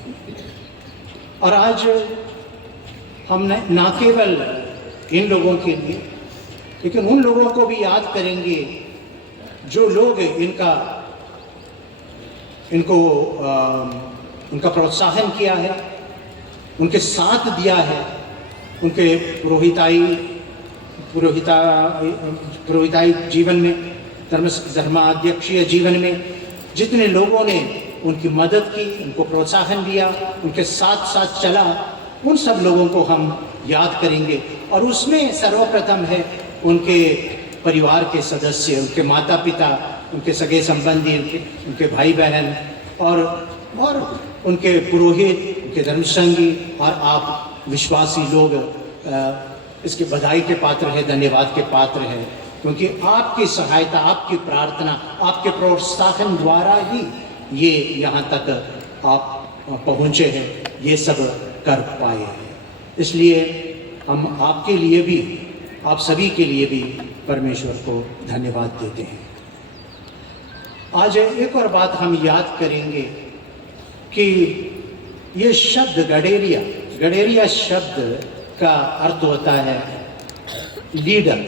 और आज हमने न केवल इन लोगों के लिए लेकिन उन लोगों को भी याद करेंगे जो लोग उनका प्रोत्साहन किया है, उनके साथ दिया है, उनके पुरोहिताई जीवन में, धर्माध्यक्षीय जीवन में जितने लोगों ने उनकी मदद की, उनको प्रोत्साहन दिया, उनके साथ साथ चला, उन सब लोगों को हम याद करेंगे। और उसमें सर्वप्रथम है उनके परिवार के सदस्य, उनके माता पिता, उनके सगे संबंधी, उनके भाई बहन और उनके पुरोहित, उनके धर्मसंगी और आप विश्वासी लोग इसके बधाई के पात्र है, धन्यवाद के पात्र है, क्योंकि आपकी सहायता, आपकी प्रार्थना, आपके प्रोत्साहन द्वारा ही ये यहाँ तक आप पहुँचे हैं, ये सब कर पाए हैं। इसलिए हम आपके लिए भी, आप सभी के लिए भी परमेश्वर को धन्यवाद देते हैं। आज एक और बात हम याद करेंगे कि ये शब्द गडेरिया शब्द का अर्थ होता है लीडर,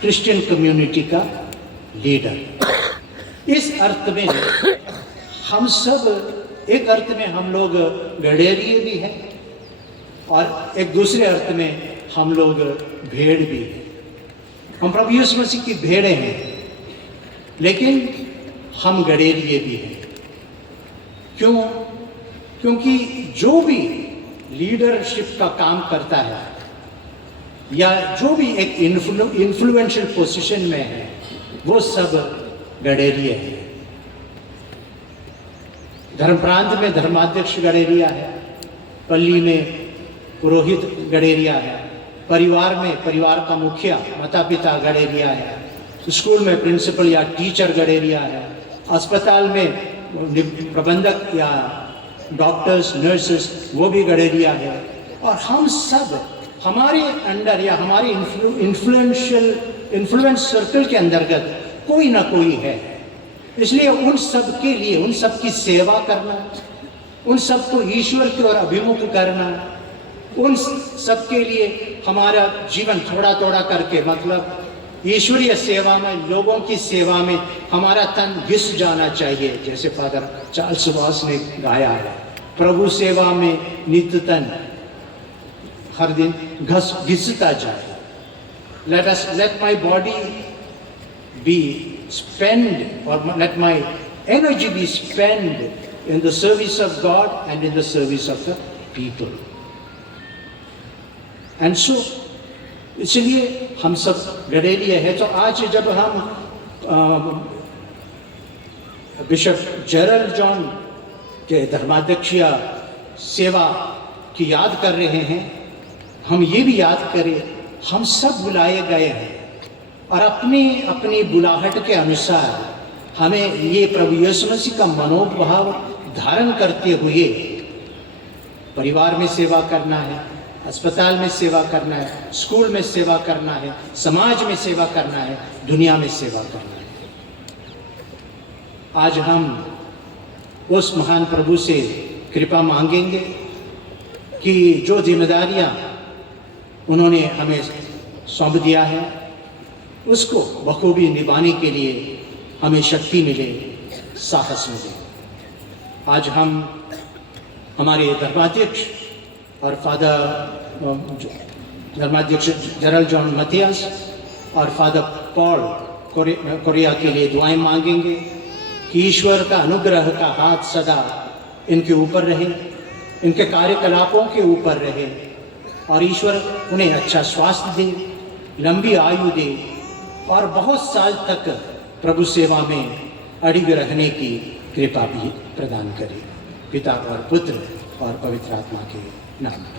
क्रिश्चियन कम्युनिटी का लीडर। इस अर्थ में हम सब, एक अर्थ में हम लोग गडेरिये भी हैं और एक दूसरे अर्थ में हम लोग भेड़ भी हैं। हम प्रभु यीशु मसीह की भेड़ें हैं, लेकिन हम गडेरिये भी हैं। क्यों? क्योंकि जो भी लीडरशिप का काम करता है या जो भी एक इन्फ्लुएंशियल पोजीशन में है, वो सब गडेरिये हैं। धर्म प्रांत में धर्माध्यक्ष गडेरिया है, पल्ली में पुरोहित गडेरिया है, परिवार में परिवार का मुखिया, माता पिता गडेरिया है, स्कूल में प्रिंसिपल या टीचर गडेरिया है, अस्पताल में प्रबंधक या डॉक्टर्स, नर्सेस, वो भी गडेरिया है। और हम सब हमारे अंडर या हमारे इन्फ्लुएंस सर्कल के अंतर्गत कोई ना कोई है। इसलिए उन सब के लिए, उन सब की सेवा करना, उन सब को ईश्वर की ओर अभिमुख करना, उन सब के लिए हमारा जीवन थोड़ा थोड़ा करके, मतलब ईश्वरीय सेवा में, लोगों की सेवा में हमारा तन घिस जाना चाहिए। जैसे फादर चार्ल्स वास ने गाया है, प्रभु सेवा में नित्य तन हर दिन घिसता जाए। Let my body be spent, or let my energy be spent in the service of God and in the service of the people. And so इसलिए हम सब गडेरिये हैं। तो आज जब हम बिशप जेरल्ड जॉन के धर्माध्यक्षीय सेवा की याद कर रहे हैं, हम ये भी याद करें, हम सब बुलाए गए हैं और अपनी अपनी बुलाहट के अनुसार हमें ये प्रभु यीशु मसीह का मनोभाव धारण करते हुए परिवार में सेवा करना है, अस्पताल में सेवा करना है, स्कूल में सेवा करना है, समाज में सेवा करना है, दुनिया में सेवा करना है। आज हम उस महान प्रभु से कृपा मांगेंगे कि जो जिम्मेदारियां उन्होंने हमें सौंप दिया है, उसको बखूबी निभाने के लिए हमें शक्ति मिले, साहस मिले। आज हम हमारे धर्माध्यक्ष और फादर धर्माध्यक्ष जेरल्ड जॉन मथियास और फादर पॉल कोरिया के लिए दुआएं मांगेंगे कि ईश्वर का अनुग्रह का हाथ सदा इनके ऊपर रहे, इनके कार्यकलापों के ऊपर रहे और ईश्वर उन्हें अच्छा स्वास्थ्य दे, लंबी आयु दे और बहुत साल तक प्रभु सेवा में अड़िग रहने की कृपा भी प्रदान करे। पिता और पुत्र और पवित्र आत्मा के नाम पर।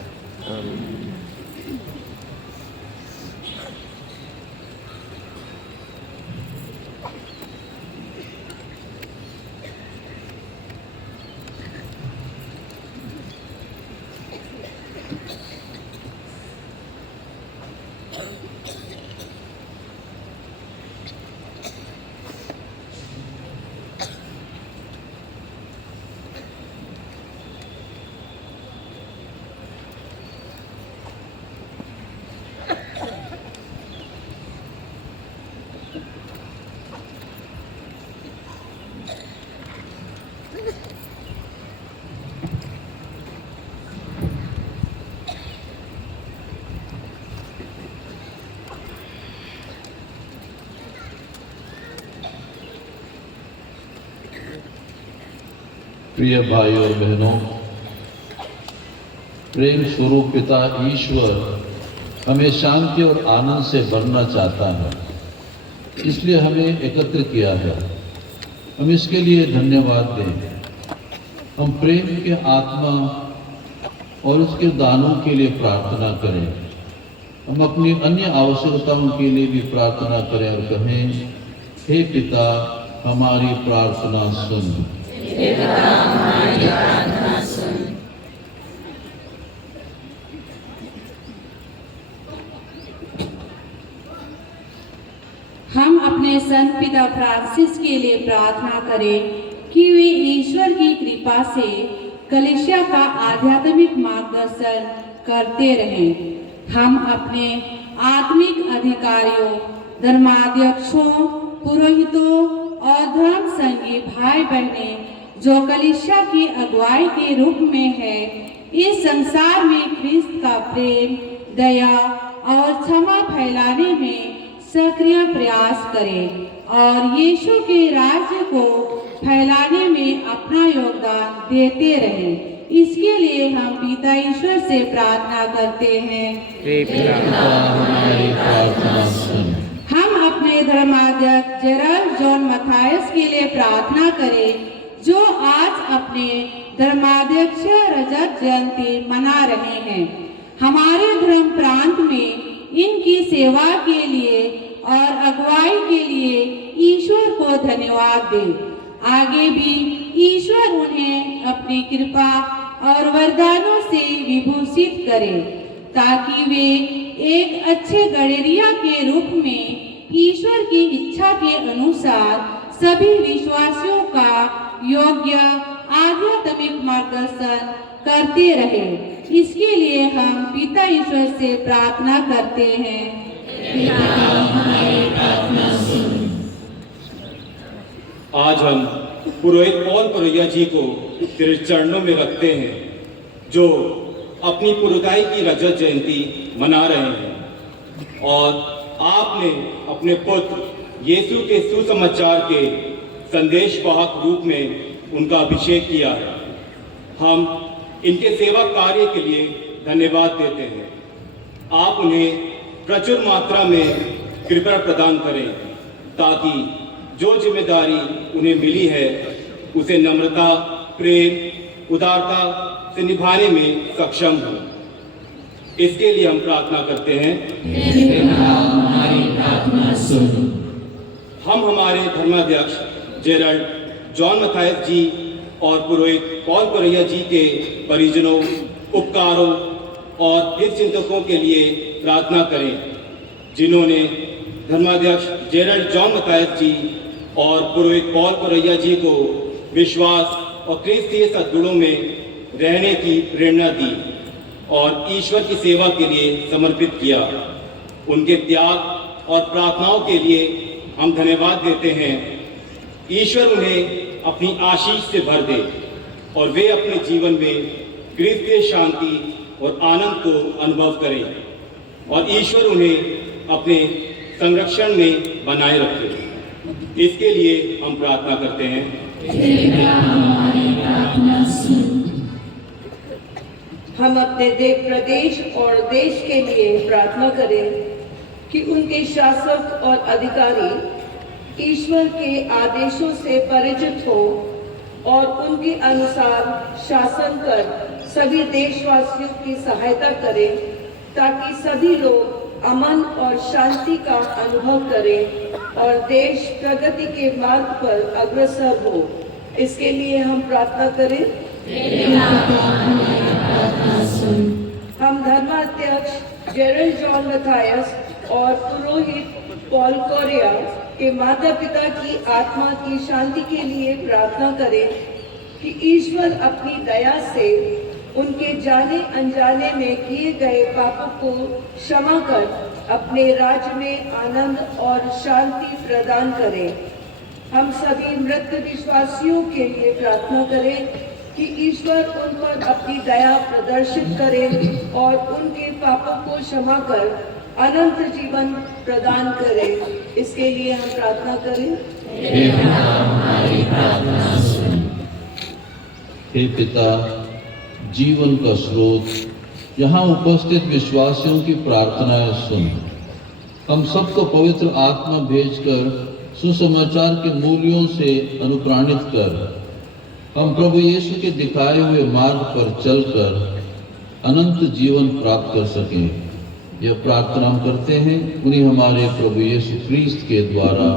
प्रिय भाई और बहनों, प्रेम स्वरूप पिता ईश्वर हमें शांति और आनंद से भरना चाहता है, इसलिए हमें एकत्र किया है। हम इसके लिए धन्यवाद दें। हम प्रेम के आत्मा और उसके दानों के लिए प्रार्थना करें। हम अपनी अन्य आवश्यकताओं के लिए भी प्रार्थना करें और कहें, हे पिता हमारी प्रार्थना सुन। हम अपने संत पिता फ्रांसिस के लिए प्रार्थना करें कि वे ईश्वर की कृपा से कलीसिया का आध्यात्मिक मार्गदर्शन करते रहें। हम अपने आत्मिक अधिकारियों, धर्माध्यक्षों, पुरोहितों और धर्म संगी भाई बहनें जो कलीसिया की अगुवाई के रूप में है, इस संसार में ख्रिस्त का प्रेम, दया और क्षमा फैलाने में सक्रिय प्रयास करें और यीशु के राज्य को फैलाने में अपना योगदान देते रहें। इसके लिए हम पिता ईश्वर से प्रार्थना करते हैं, हमारी प्रार्थना सुन। हम अपने धर्माध्यक्ष जेरल्ड जॉन मथायस के लिए प्रार्थना करें जो आज अपने धर्माध्यक्ष रजत जयंती मना रहे हैं। हमारे धर्म प्रांत में इनकी सेवा के लिए और अगुवाई के लिए ईश्वर को धन्यवाद दें। आगे भी ईश्वर उन्हें अपनी कृपा और वरदानों से विभूषित करे ताकि वे एक अच्छे गडेरिया के रूप में ईश्वर की इच्छा के अनुसार सभी विश्वासियों का योग्य आध्यात्मिक मार्गदर्शन करते रहे। इसके लिए हम पिता ईश्वर से प्रार्थना करते हैं। आज हम पुरोहित पौल परैया जी को तेरे चरणों में रखते हैं जो अपनी पुरोहिताई की रजत जयंती मना रहे हैं और आपने अपने पुत्र यीशु के सुसमाचार के संदेश वाहक रूप में उनका अभिषेक किया है। हम इनके सेवा कार्य के लिए धन्यवाद देते हैं। आप उन्हें प्रचुर मात्रा में कृपा प्रदान करें ताकि जो जिम्मेदारी उन्हें मिली है उसे नम्रता, प्रेम, उदारता से निभाने में सक्षम हो। इसके लिए हम प्रार्थना करते हैं, हम हमारे धर्माध्यक्ष जेरल्ड जॉन मथायस जी और पुरोहित पौल परैया जी के परिजनों, उपकारों और हितचिंतकों के लिए प्रार्थना करें जिन्होंने धर्माध्यक्ष जेरल्ड जॉन मथायस जी और पुरोहित पौल परैया जी को विश्वास और क्रिस्तीय सद्गुणों में रहने की प्रेरणा दी और ईश्वर की सेवा के लिए समर्पित किया। उनके त्याग और प्रार्थनाओं के लिए हम धन्यवाद देते हैं। ईश्वर उन्हें अपनी आशीष से भर दे और वे अपने जीवन में क्रिस्तीय शांति और आनंद को अनुभव करें और ईश्वर उन्हें अपने संरक्षण में बनाए रखे। इसके लिए हम प्रार्थना करते हैं, हम अपने देश, प्रदेश और देश के लिए प्रार्थना करें कि उनके शासक और अधिकारी ईश्वर के आदेशों से परिचित हो और उनके अनुसार शासन कर सभी देशवासियों की सहायता करें ताकि सभी लोग अमन और शांति का अनुभव करें और देश प्रगति के मार्ग पर अग्रसर हो। इसके लिए हम प्रार्थना करें, हम धर्माध्यक्ष जेरल्ड जॉन मथायस और पुरोहित पॉल कोरिया के माता पिता की आत्मा की शांति के लिए प्रार्थना करें कि ईश्वर अपनी दया से उनके जाने अनजाने में किए गए पापों को क्षमा कर अपने राज्य में आनंद और शांति प्रदान करें। हम सभी मृत विश्वासियों के लिए प्रार्थना करें कि ईश्वर उन पर अपनी दया प्रदर्शित करे और उनके पापों को क्षमा कर अनंत जीवन प्रदान करे। इसके लिए हम प्रार्थना करें, हे पिता, जीवन का स्रोत, यहाँ उपस्थित विश्वासियों की प्रार्थनाएं सुन। हम सबको पवित्र आत्मा भेजकर सुसमाचार के मूल्यों से अनुप्राणित कर हम प्रभु यीशु के दिखाए हुए मार्ग पर चलकर अनंत जीवन प्राप्त कर सकें। यह प्रार्थना हम करते हैं उन्हीं हमारे प्रभु यीशु क्रिस्त के द्वारा।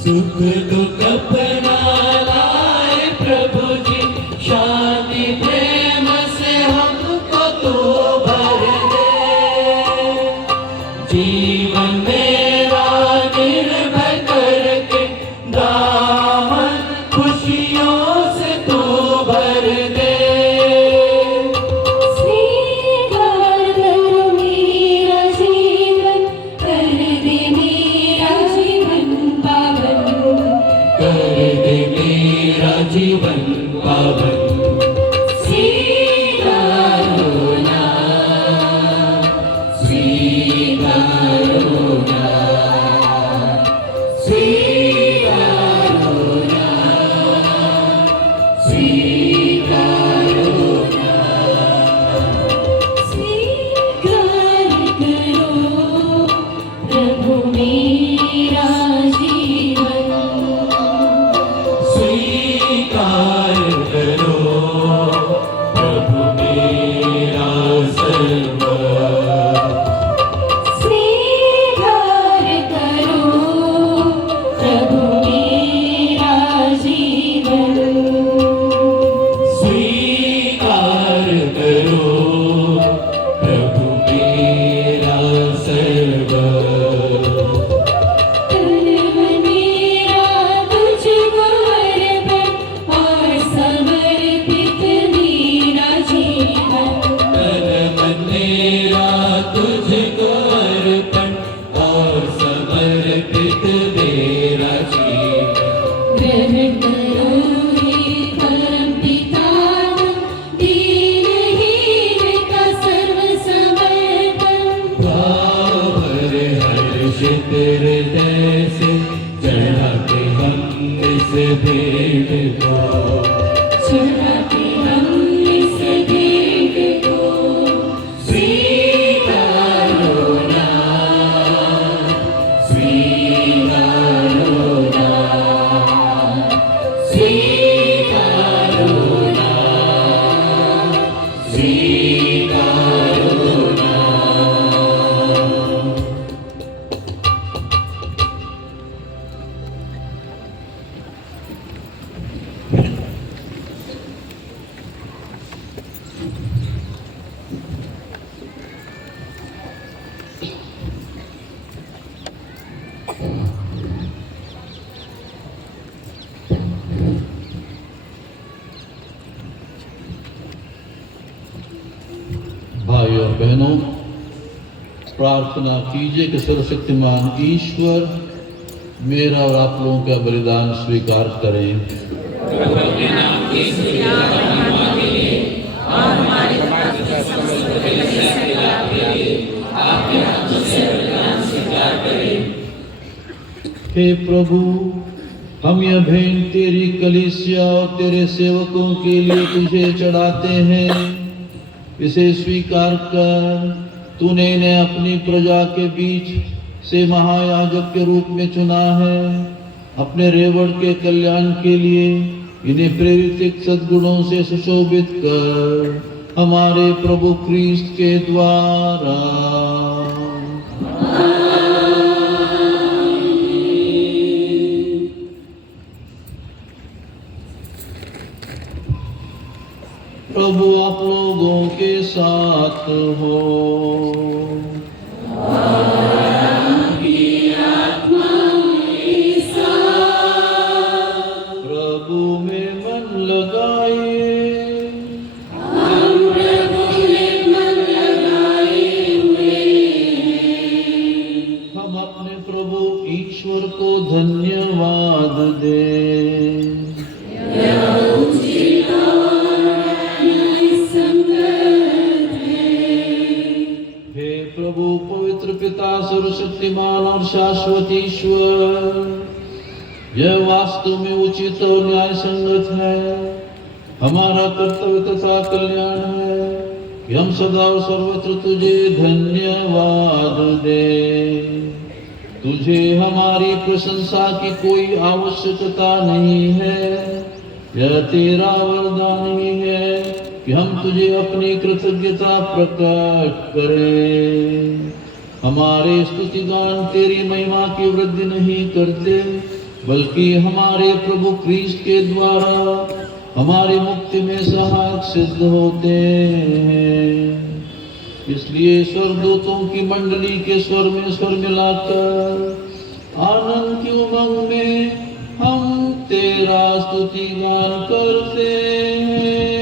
सुख दुख अपना लाए प्रभु जी, शांति प्रेम से हमको तो भर दे। जीवन मेरा निर्भय करके दामन खुशियों से तू भर दे। स्वीकार करो मेरा जीवन, कर दे मेरा जीवन पावन, कर दे मेरा जीवन पावन। स्वीकारो ना, स्वीकारो ना, स्वीकारो ना, स्वीकारो ना। स्वीकार करो प्रभु मेरा जीवन, स्वीकार करो भेंट को चढ़ाते हम इस भेंट को स्वीकारो ना स्वीकारो ना स्वीकारो ना स्वीकारो ना। भाई और बहनों, प्रार्थना कीजिए कि सर्वशक्तिमान ईश्वर मेरा और आप लोगों का बलिदान स्वीकार करें। हे प्रभु, हम यह भेंट तेरी कलीसिया और तेरे सेवकों के लिए तुझे चढ़ाते हैं। इसे स्वीकार कर तूने इन्हें अपनी प्रजा के बीच से महायाजक के रूप में चुना है। अपने रेवड़ के कल्याण के लिए इन्हें प्रेरित सद्गुणों से सुशोभित कर हमारे प्रभु क्रिस्त के द्वारा। प्रभु आप लोगों के साथ हो। प्रभु में मन लगाए। हम अपने प्रभु ईश्वर को धन्यवाद दें। प्रभु पवित्र पिता सर्वशक्तिमान और शाश्वत ईश्वर, यह वास्तव में उचित और न्याय संगत है, हमारा कर्तव्य तथा कल्याण है कि हम सदा और सर्वत्र तुझे धन्यवाद दें। तुझे हमारी प्रशंसा की कोई आवश्यकता नहीं है। यह तेरा वरदान ही है कि हम तुझे अपनी कृतज्ञता प्रकट करें। हमारे स्तुति गान तेरी महिमा की वृद्धि नहीं करते, बल्कि हमारे प्रभु क्रिस्त के द्वारा हमारी मुक्ति में सहायक सिद्ध होते हैं। इसलिए स्वर्गदूतों की मंडली के स्वर में स्वर मिलाकर आनंद की उमंग में हम तेरा स्तुति गान करते हैं।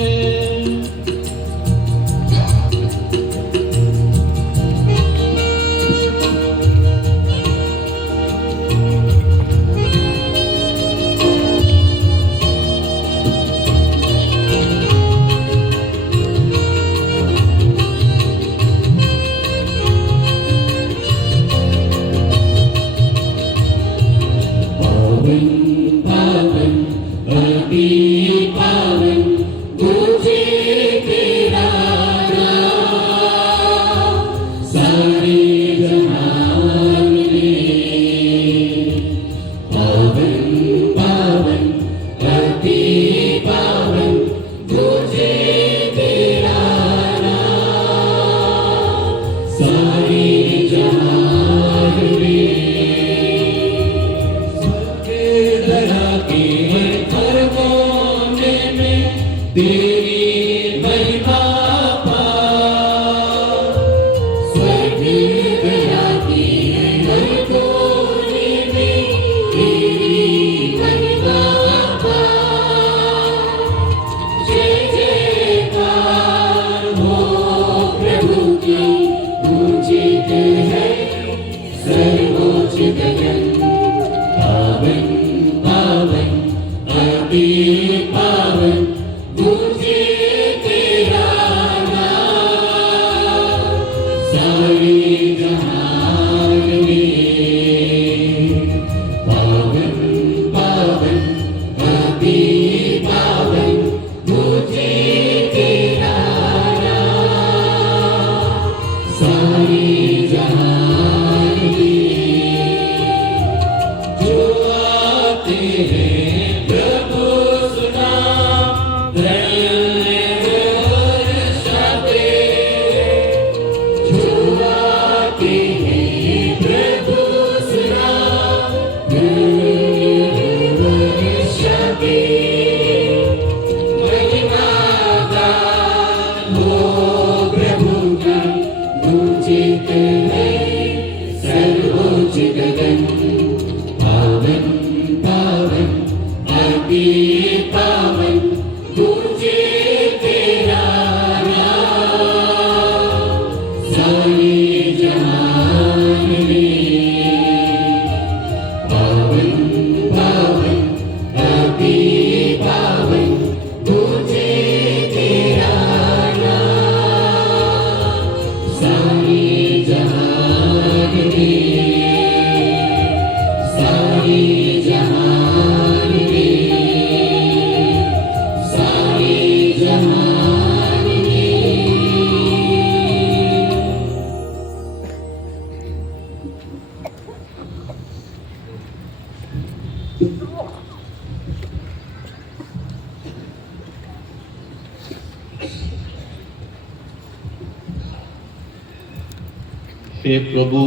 हे प्रभु,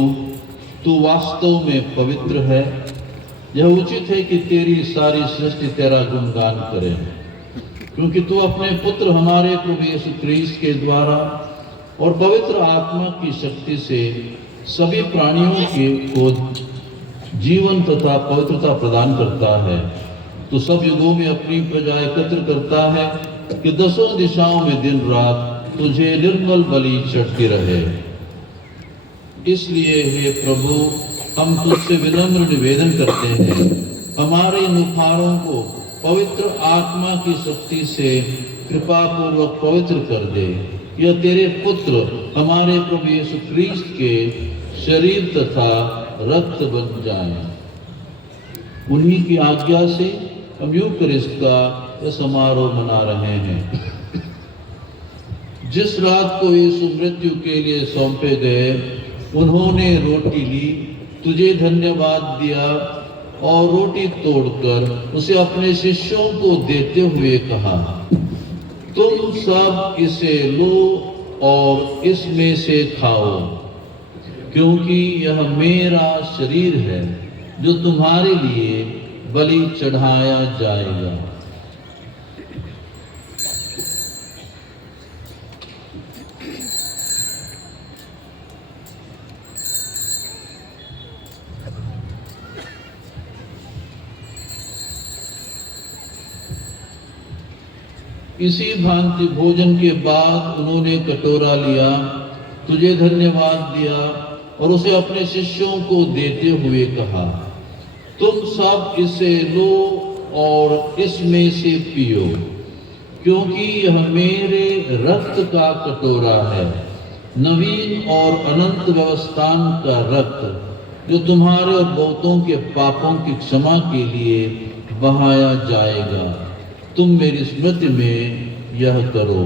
तू वास्तव में पवित्र है। यह उचित है कि तेरी सारी सृष्टि तेरा गुणगान करे, क्योंकि तू अपने पुत्र हमारे प्रभु यीशु ख्रीस्त के द्वारा और पवित्र आत्मा की शक्ति से सभी प्राणियों को जीवन तथा पवित्रता प्रदान करता है। तो सब युगों में अपनी प्रजा एकत्र करता है कि दसों दिशाओं में दिन रात तुझे निर्मल बलि चढ़ती रहे। इसलिए हे प्रभु, हम तुझसे विनम्र निवेदन करते हैं, हमारे नुखारों को पवित्र आत्मा की शक्ति से कृपा पूर्वक पवित्र कर दे। यह तेरे पुत्र हमारे प्रभु यीशु ख्रीस्त के शरीर तथा रक्त बन जाए। उन्हीं की आज्ञा से हम यूकरिस्ट का यह समारोह मना रहे हैं। जिस रात को यीशु मृत्यु के लिए सौंपे गए, उन्होंने रोटी ली, तुझे धन्यवाद दिया और रोटी तोड़कर उसे अपने शिष्यों को देते हुए कहा, तुम सब इसे लो और इसमें से खाओ, क्योंकि यह मेरा शरीर है जो तुम्हारे लिए बलि चढ़ाया जाएगा। इसी भांति भोजन के बाद उन्होंने कटोरा लिया, तुझे धन्यवाद दिया और उसे अपने शिष्यों को देते हुए कहा, तुम सब इसे लो और इसमें से पियो, क्योंकि यह मेरे रक्त का कटोरा है, नवीन और अनंत व्यवस्थान का रक्त, जो तुम्हारे और बहुतों के पापों की क्षमा के लिए बहाया जाएगा। तुम मेरी स्मृति में यह करो।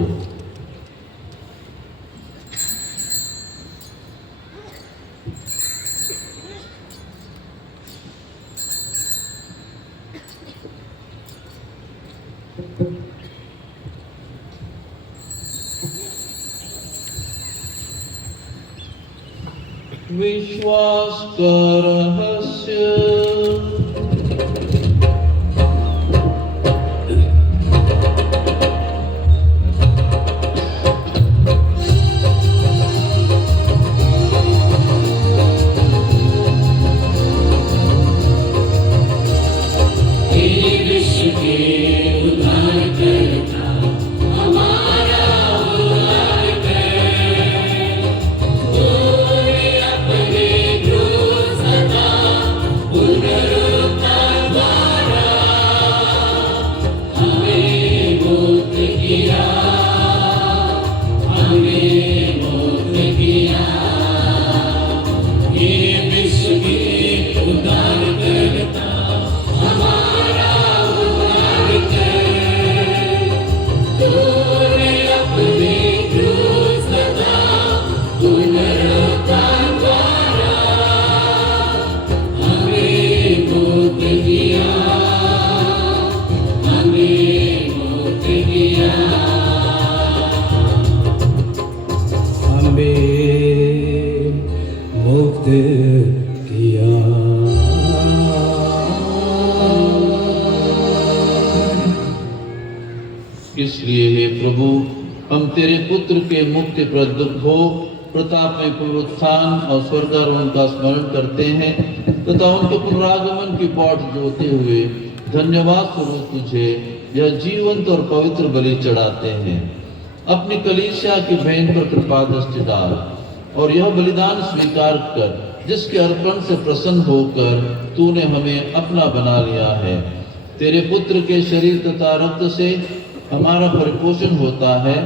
विश्वास का रहस्य। इसलिए हे प्रभु, हम तेरे पुत्र के मुक्ति प्रदुर्भोग प्रताप में पुनरुत्थान और स्वर्गारोहण का स्मरण करते हैं तथा उनके पुनरागमन की बाट जोते हुए धन्यवाद स्वरूप तुझे यह जीवंत और पवित्र बलि चढ़ाते हैं। अपनी कलीसिया की बहन पर कृपा दृष्टि डाल और यह बलिदान स्वीकार कर, जिसके अर्पण से प्रसन्न होकर तूने हमें अपना बना लिया है। तेरे पुत्र के शरीर तथा रक्त से हमारा परिपोषण होता है,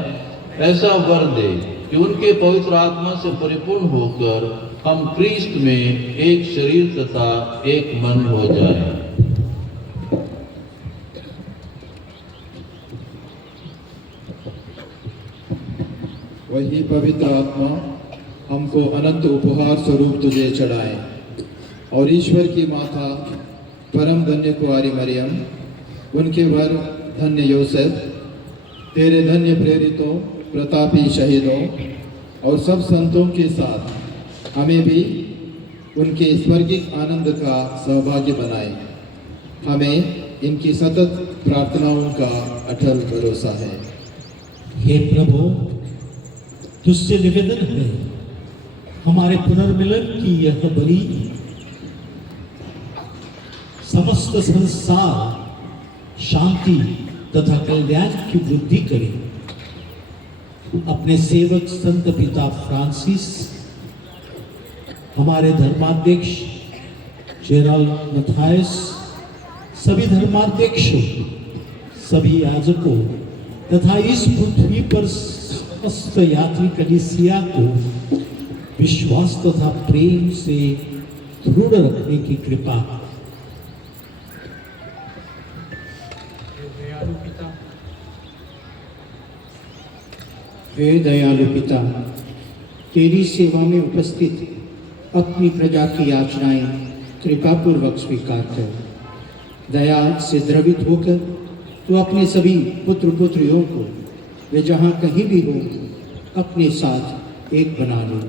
ऐसा वर दे कि उनके पवित्र आत्मा से परिपूर्ण होकर हम क्रिस्त में एक शरीर तथा एक मन हो जाएं। वही पवित्र आत्मा हमको अनंत उपहार स्वरूप तुझे चढ़ाए और ईश्वर की माता परम धन्य कुआरी मरियम, उनके वर धन्य योसेफ, तेरे धन्य प्रेरितों, प्रतापी शहीदों और सब संतों के साथ हमें भी उनके स्वर्गिक आनंद का सौभाग्य बनाए। हमें इनकी सतत प्रार्थनाओं का अटल भरोसा है। हे प्रभु, तुझसे निवेदन है, हमारे पुनर्मिलन की यह बलि समस्त संसार शांति तथा कल्याण की वृद्धि करे। अपने सेवक संत पिता फ्रांसिस, हमारे धर्माध्यक्ष जेराल्ड मथायस, सभी धर्माध्यक्षों, सभी याजकों तथा इस पृथ्वी पर समस्त यात्री कलीसिया को विश्वास तथा प्रेम से दृढ़ रखने की कृपा। हे दयालु पिता, तेरी सेवा में उपस्थित अपनी प्रजा की याचनाएं कृपापूर्वक स्वीकार कर। दया से द्रवित होकर तो अपने सभी पुत्र पुत्रियों को वे जहाँ कहीं भी हो अपने साथ एक बना लो।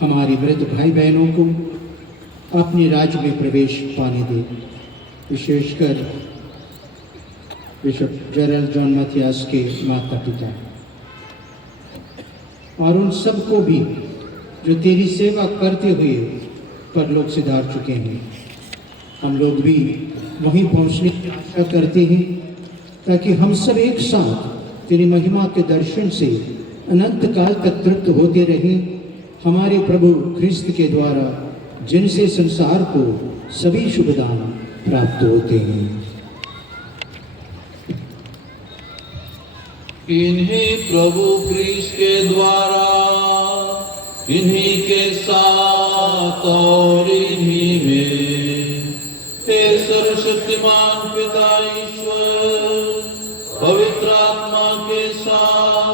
हमारी वृद्ध भाई बहनों को अपने राज्य में प्रवेश पाने दे, विशेषकर बिशप जेराल्ड जॉन मैथियास के माता पिता, और उन सबको भी जो तेरी सेवा करते हुए परलोक सिधार चुके हैं। हम लोग भी वहीं पहुंचने की आशा करते हैं, ताकि हम सब एक साथ तेरी महिमा के दर्शन से अनंत काल तक तृप्त होते रहें। हमारे प्रभु ख्रिस्त के द्वारा, जिनसे संसार को सभी शुभदान प्राप्त होते हैं। इन्हीं प्रभु ख्रीस्त के द्वारा, इन्हीं के साथ और इन्हीं में, हे सर्वशक्तिमान पिता ईश्वर, पवित्र आत्मा के साथ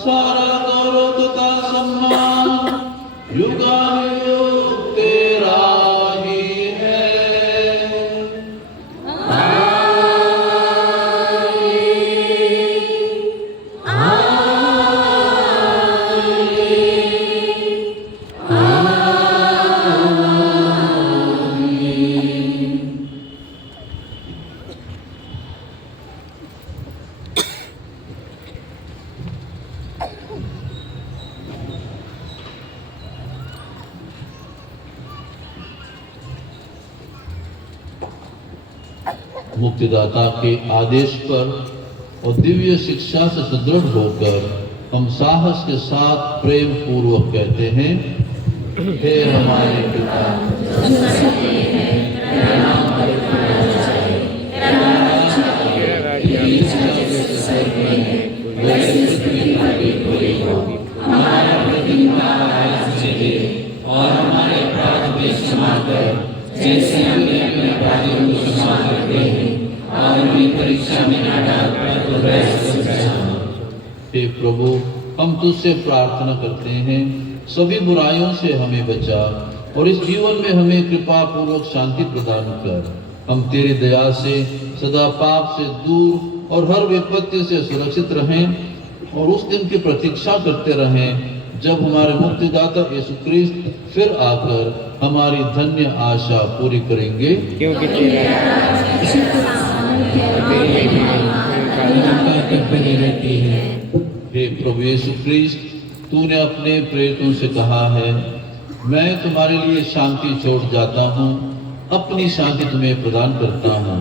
सारा गौरव तथा सम्मान युगानुयुग तेरा ही है। मुक्तिदाता के आदेश पर और दिव्य शिक्षा से सुदृढ़ होकर हम साहस के साथ प्रेम पूर्वक कहते हैं, हे हमारे पिता, और हमारे अपराध को क्षमा कर, जैसे हमने अपने अपराधियों को क्षमा करते हैं, और हमें परीक्षा में न डाल पर बुराई से बचा। हे प्रभु, हम तुझसे प्रार्थना करते हैं, सभी बुराइयों से हमें बचा और इस जीवन में हमें कृपा पूर्वक शांति प्रदान कर। हम तेरी दया से सदा पाप से दूर और हर विपत्ति से सुरक्षित रहें और उस दिन की प्रतीक्षा करते रहें जब हमारे मुक्तिदाता यीशु ख्रीस्त फिर आकर हमारी धन्य आशा पूरी करेंगे। क्योंकि बनी रहती है। हे प्रभु यीशु ख्रीस्त, तूने अपने प्रेरितों से कहा है, मैं तुम्हारे लिए शांति छोड़ जाता हूँ, अपनी शांति तुम्हें प्रदान करता हूँ।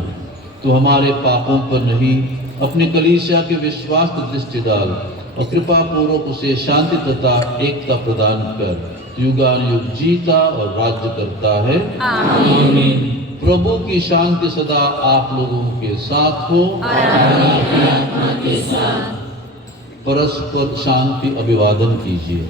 तो हमारे पापों पर नहीं, अपने कलीसिया के विश्वास पर दृष्टि डाल और कृपा पूर्वक उसे शांति तथा एकता प्रदान कर। युगानुयुग जीता और राज्य करता है। आमीन। प्रभु की शांति सदा आप लोगों के साथ हो। परस्पर शांति अभिवादन कीजिए।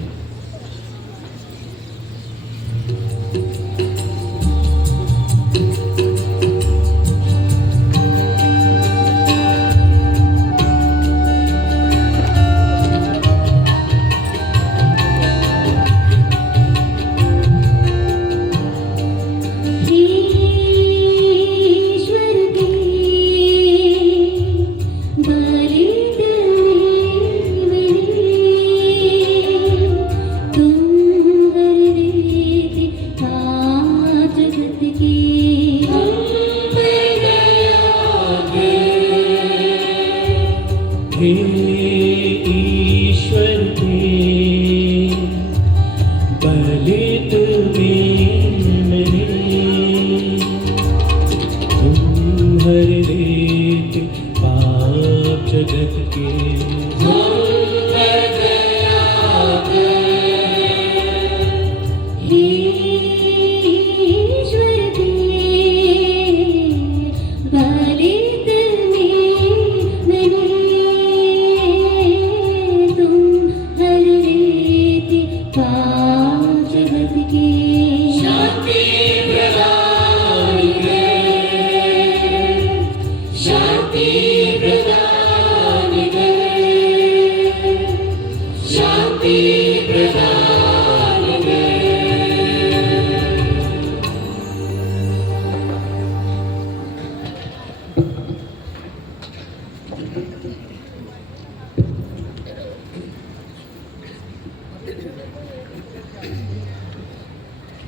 मुझे ईश्वर के बलित में मेरे तुम हर देते पाप जगत के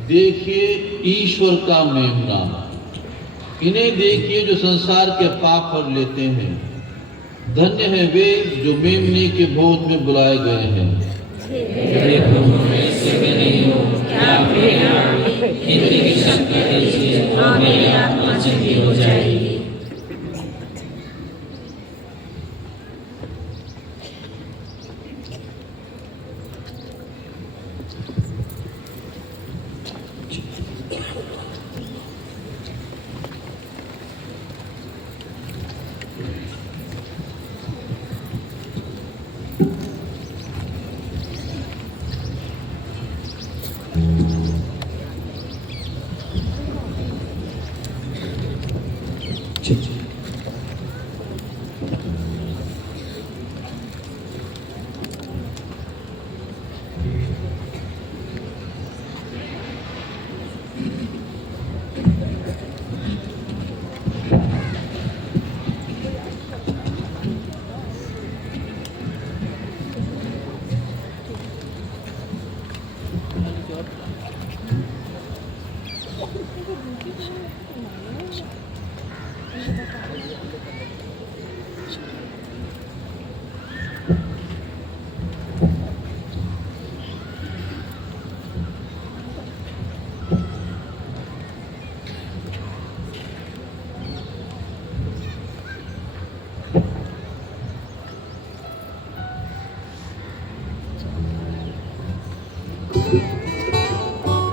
देखिए ईश्वर का मेमना, इन्हें देखिए जो संसार के पाप हर लेते हैं। धन्य है वे जो मेमने के भोज में बुलाए गए हैं। हो जाएगी।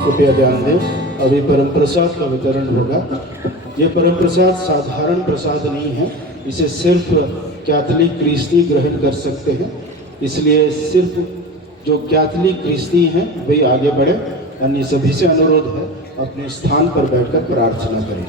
कृपया ध्यान दें, अभी परम प्रसाद का वितरण होगा। ये परम प्रसाद साधारण प्रसाद नहीं है, इसे सिर्फ कैथोलिक क्रिस्ती ग्रहण कर सकते हैं। इसलिए सिर्फ जो कैथोलिक क्रिस्ती हैं वे आगे बढ़े, अन्य सभी से अनुरोध है अपने स्थान पर बैठकर प्रार्थना करें।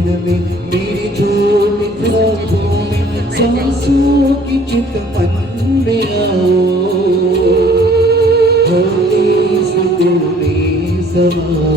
क्षण में मेरी ज्योति ख्वाबों में सांसों की चित मन में आओ, होली से दिल में समाओ।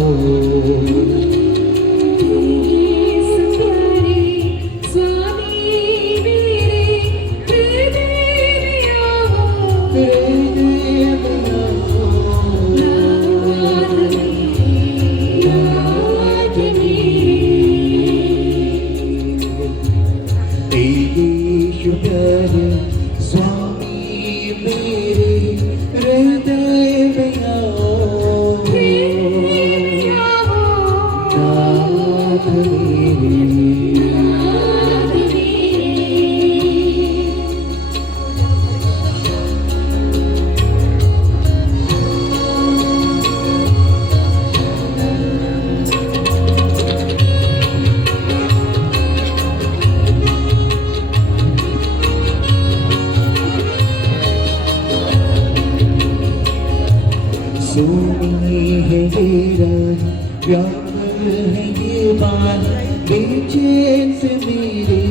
सोनी है ये रात, प्यार है ये बात, बेचैन से मेरे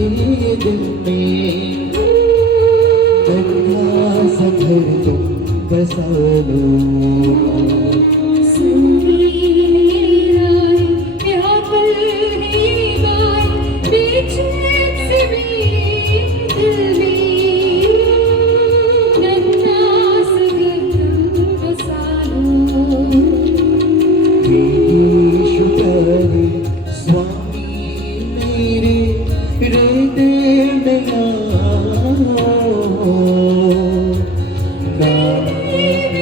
दिल में बंधा सा घर तुम बसा लो। सोनी है रात, प्यार है ये बात, बेचैन से मेरे दिल में बंधा सा घर तुम बसा लो। स्वामी मेरे हृदय में आओ, नाथ मेरे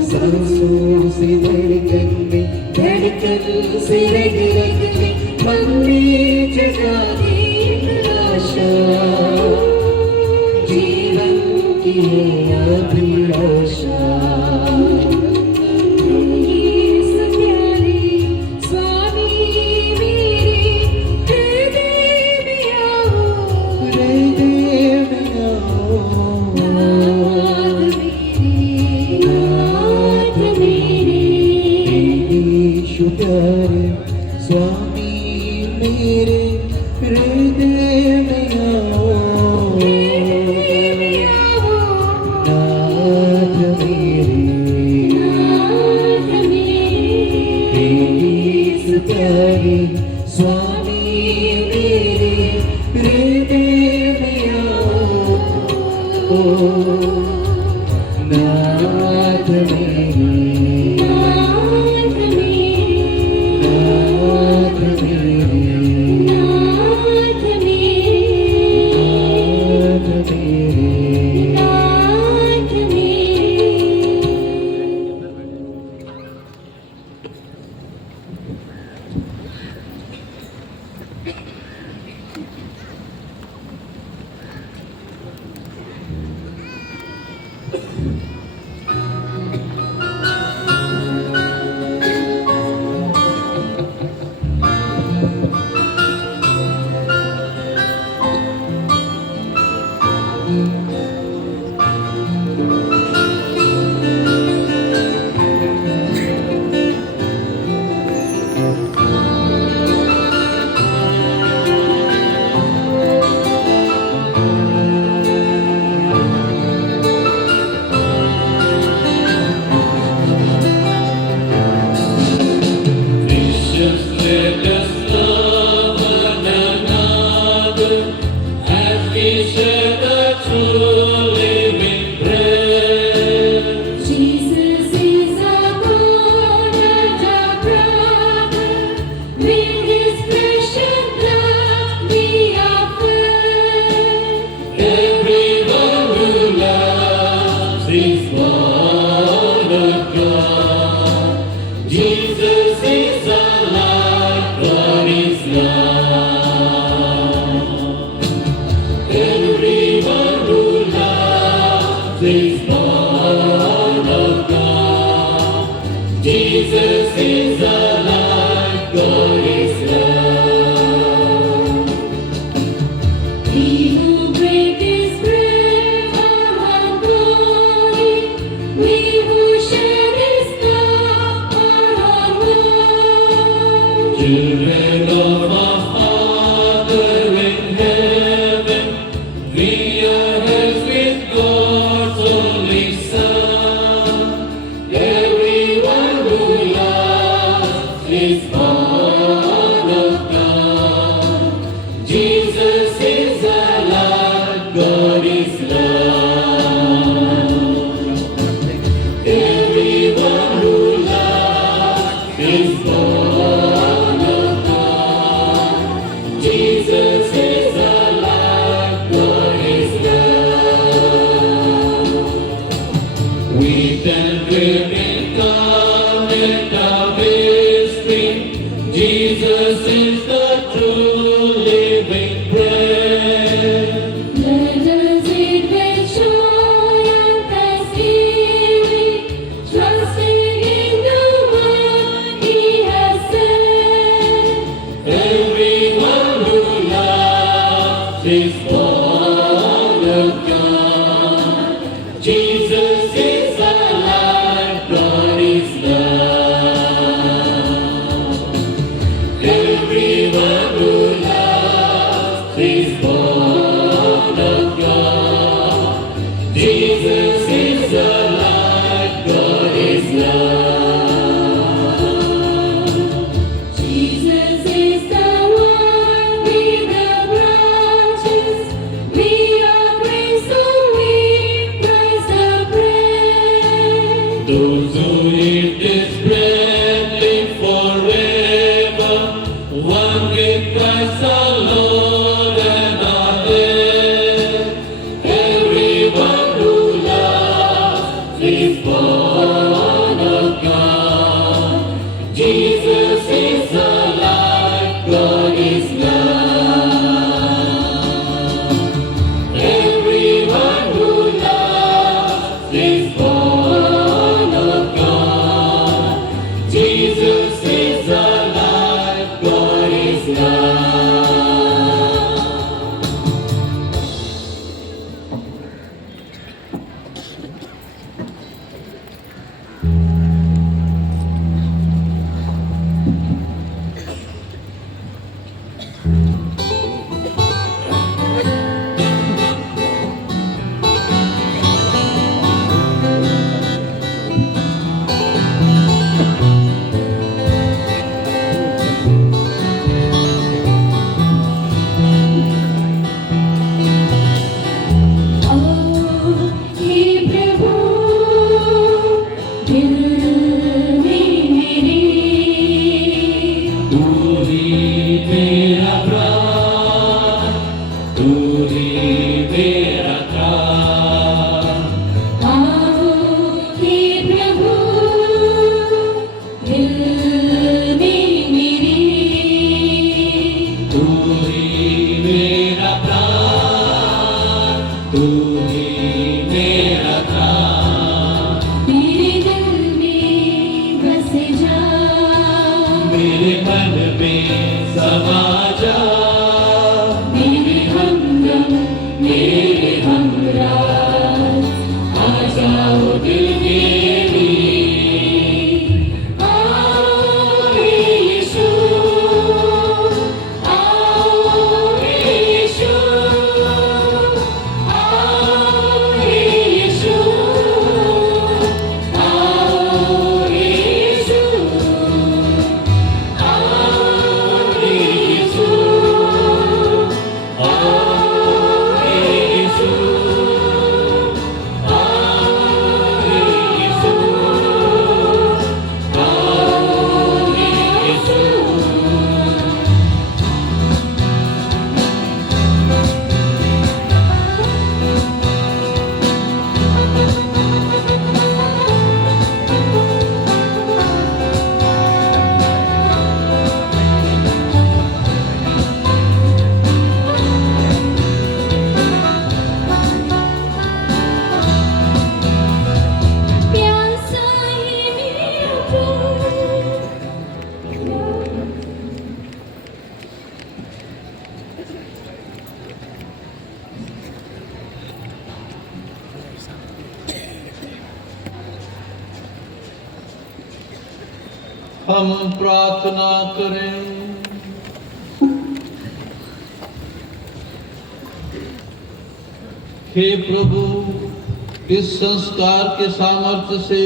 सांसों से धड़कन में, धड़कन से रग रग में, मन में जगा दी आशा, जीवन की है अभिलाषा। स्वामी मेरे हृदय में आओ, नाथ मेरे प्यारे स्वामी मेरे हृदय में आओ, नाथ मेरे Just let us love. is born of God. Jesus is alive, God is love. Everyone who loves is born of God. Jesus is alive, God is love. Jesus is the one with the branches. We are praised, so we praise the bread. Those who eat this bread live forever, one with Christ our Lord and our head. Everyone who loves is born of God. Jesus is alive, God is love. Everyone who loves is born of God. Jesus is alive, God is love. हे प्रभु दिल में मेरे तू ही मेरा प्राण, तू ही मेरा प्राण। आओ हे प्रभु दिल में मेरे तू ही मेरा प्राण, तू ही मेरा प्राण। मेरे दिल में बस जा मेरे मन में समा जा, मेरे हमदम मेरे हमराज आ जाओ दिल के लिए। आओ हे यीशु आओ हे यीशु आओ हे यीशु आओ हे यीशु आओ हे यीशु प्यासा है मेरा प्राण हम प्रार्थना करें। हे प्रभु, इस संस्कार के सामर्थ्य से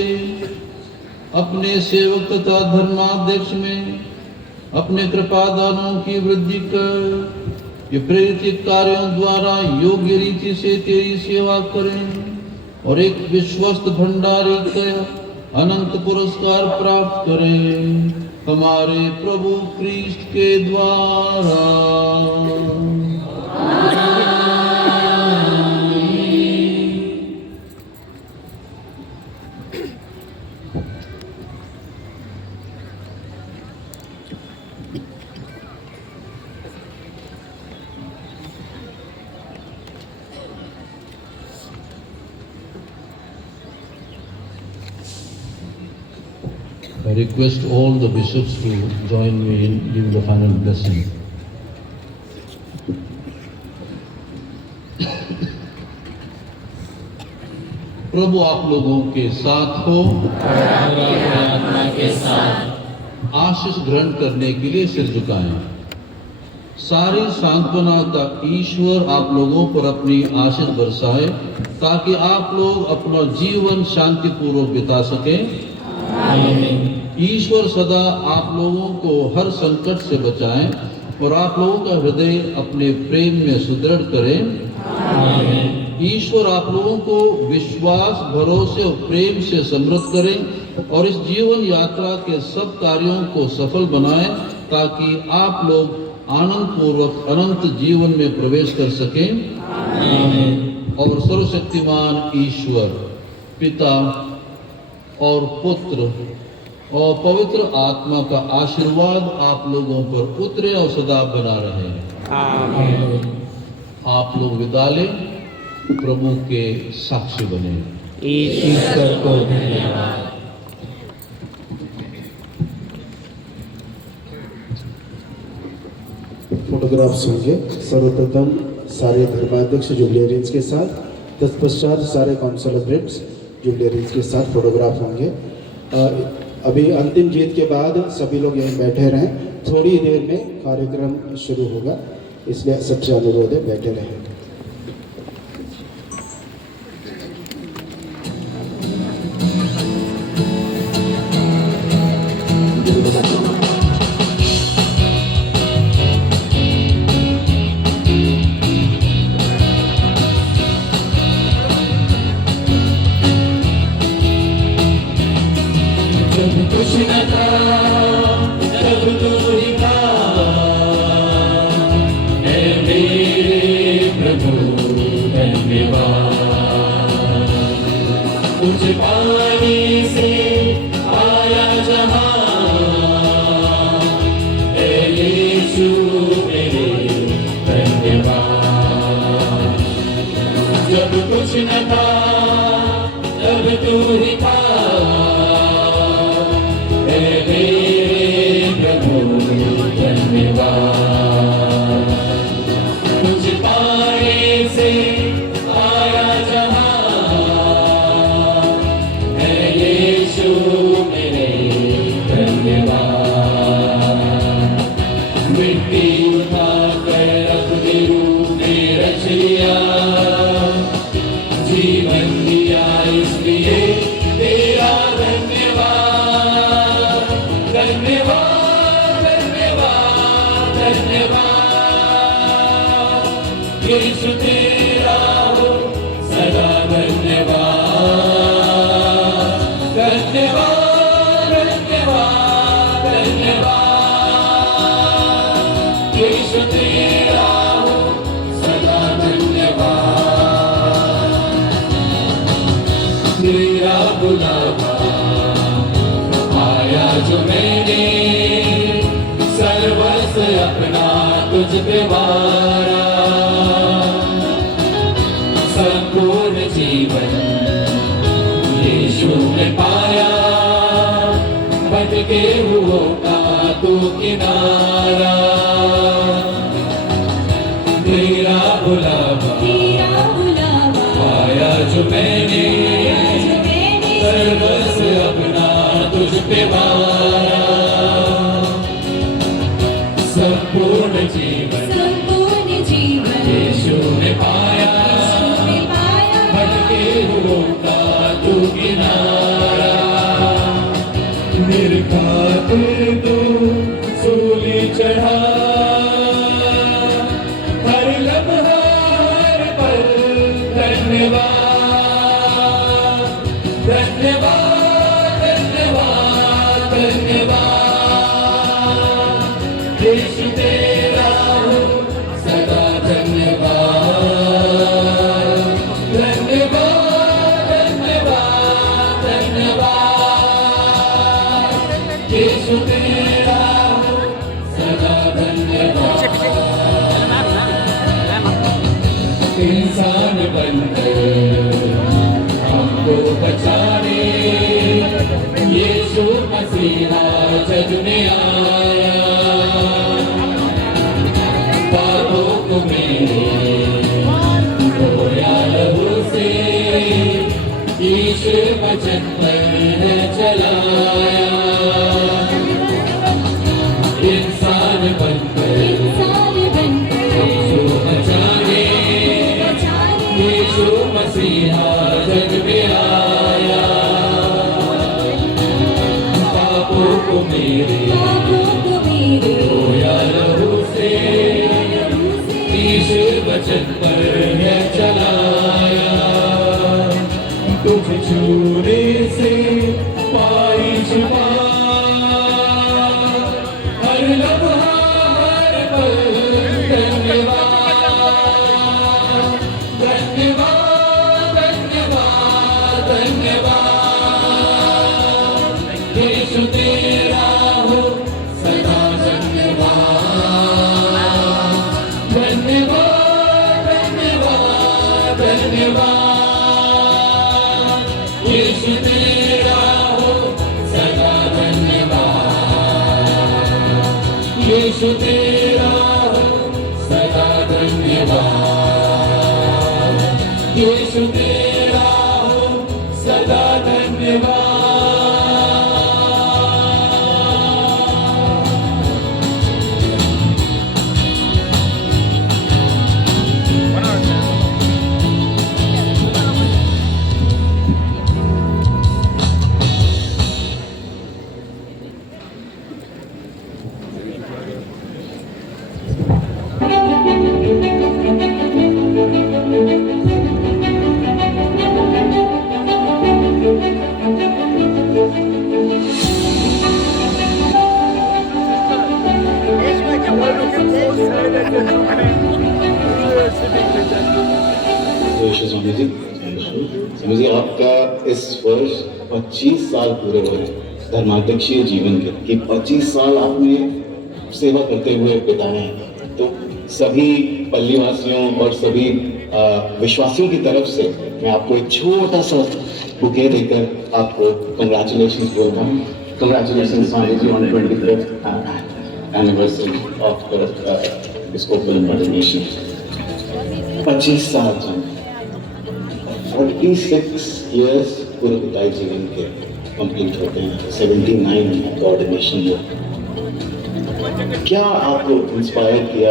अपने सेवक तथा धर्माध्यक्ष में अपने कृपादानों की वृद्धि कर ये प्रेरित कार्यों द्वारा योग्य रीति से तेरी सेवा करें और एक विश्वस्त भंडारी का अनंत पुरस्कार प्राप्त करें हमारे प्रभु क्रिस्ट के द्वारा। I request all the bishops to join me in giving the final blessing. प्रभु आप लोगों के साथ हो और आपके आत्मा के साथ। आशीष ग्रहण करने के लिए सिर झुकाएं। सारी सांत्वना का ईश्वर आप लोगों पर अपनी आशीष बरसाए ताकि आप लोग अपना जीवन शांतिपूर्वक बिता सकें। आमीन। ईश्वर सदा आप लोगों को हर संकट से बचाएं और आप लोगों का हृदय अपने प्रेम में सुदृढ़ करें। आमीन। ईश्वर आप लोगों को विश्वास, भरोसे और प्रेम से समृद्ध करें और इस जीवन यात्रा के सब कार्यों को सफल बनाएं ताकि आप लोग आनंद पूर्वक अनंत जीवन में प्रवेश कर सकें। आमीन। और सर्वशक्तिमान ईश्वर पिता और पुत्र और पवित्र आत्मा का आशीर्वाद आप लोगों पर उतरे और सदा बना रहे। आमीन। आप लोग विदा लें, प्रभु के साक्षी बने। ईश्वर को धन्यवाद। फोटोग्राफ्स होंगे सर्वप्रथम सारे धर्माध्यक्ष जुबलेरियंस के साथ, तत्पश्चात सारे कॉन्सेलेब्रेट्स जुबलेरियंस के साथ फोटोग्राफ होंगे। अभी अंतिम गीत के बाद सभी लोग यहीं बैठे रहें, थोड़ी देर में कार्यक्रम शुरू होगा, इसलिए सबसे अनुरोध है बैठे रहें। कुछ न था जब तू ही था, है मेरे प्रभु धन्यवाद। कुछ पानी से आया जहां, है यीशु मेरे धन्यवाद। जब कुछ न था जब तू ही था, कुछ पानी से आया जहां, है यीशु मेरे धन्यवाद। मिट्टी उठा कर अपने रूप में रच लिया, जीवन दिया इसलिए तेरा धन्यवाद। धन्यवाद यीशु तेरा हो सदा धन्यवाद। धन्यवाद धन्यवाद धन्यवाद यीशु तेरा हो सदा धन्यवाद। तेरा बुलावा आया जो मैंने, सर्वस्व अपना तुझ पे वारा। संपूर्ण जीवन यीशु में पाया, भटके हुओं का तू किनारा। तेरा बुलावा पाया जो मैंने, सर्वस्व अपना तुझ पे वारा। संपूर्ण जीवन यीशु में पाया, भटके हुओं का तू किनारा। मेरे खातिर तो सूली चढ़ा, हर लम्हा हर पल धन्यवाद। धन्यवाद धन्यवाद धन्यवाद यीशु तेरा हो सदा धन्यवाद। धन्यवाद धन्यवाद धन्यवाद यीशु तेरा हो सदा धन्यवाद। इंसान बनकर हमको बचाने यीशु मसीहा जग में आया। पापों को मेरे धोया लहू से यीशु वचन पर है चलाया, इंसान बनकर यीशु बचाने, यीशु मसीहा जग में आया। पापों को मेरे धोया लहू से, यीशु वचन पर है चलाया। तुझ छूने से पाई छुपा, हर लम्हा हर पल धन्यवाद, धन्यवाद, धन्यवाद, धन्यवाद। यीशु तेरा हो सदा धन्यवाद, धन्यवाद, धन्यवाद, धन्यवाद। यीशु तेरा हो सदा धन्यवाद, यीशु तेरा हो सदा धन्यवाद, यीशु तेरा हो सदा धन्यवाद। स्वामी जी, स्वामी जी, आपका इस वर्ष 25 साल पूरे हुए धर्माध्यक्षीय जीवन के, कि 25 साल आपने सेवा करते हुए बिताए हैं। तो सभी पल्लीवासियों और सभी विश्वासियों की तरफ से मैं आपको एक छोटा सा बुके देकर आपको कंग्रेचुलेशन बोलता हूँ। Congratulation Swami ji on 25th anniversary of the episcopal ordination. 25 साल 46 years पूरे पिताई जीवन के कंप्लीट होते हैं, 79 कोऑर्डिनेशन में। क्या आपको इंस्पायर किया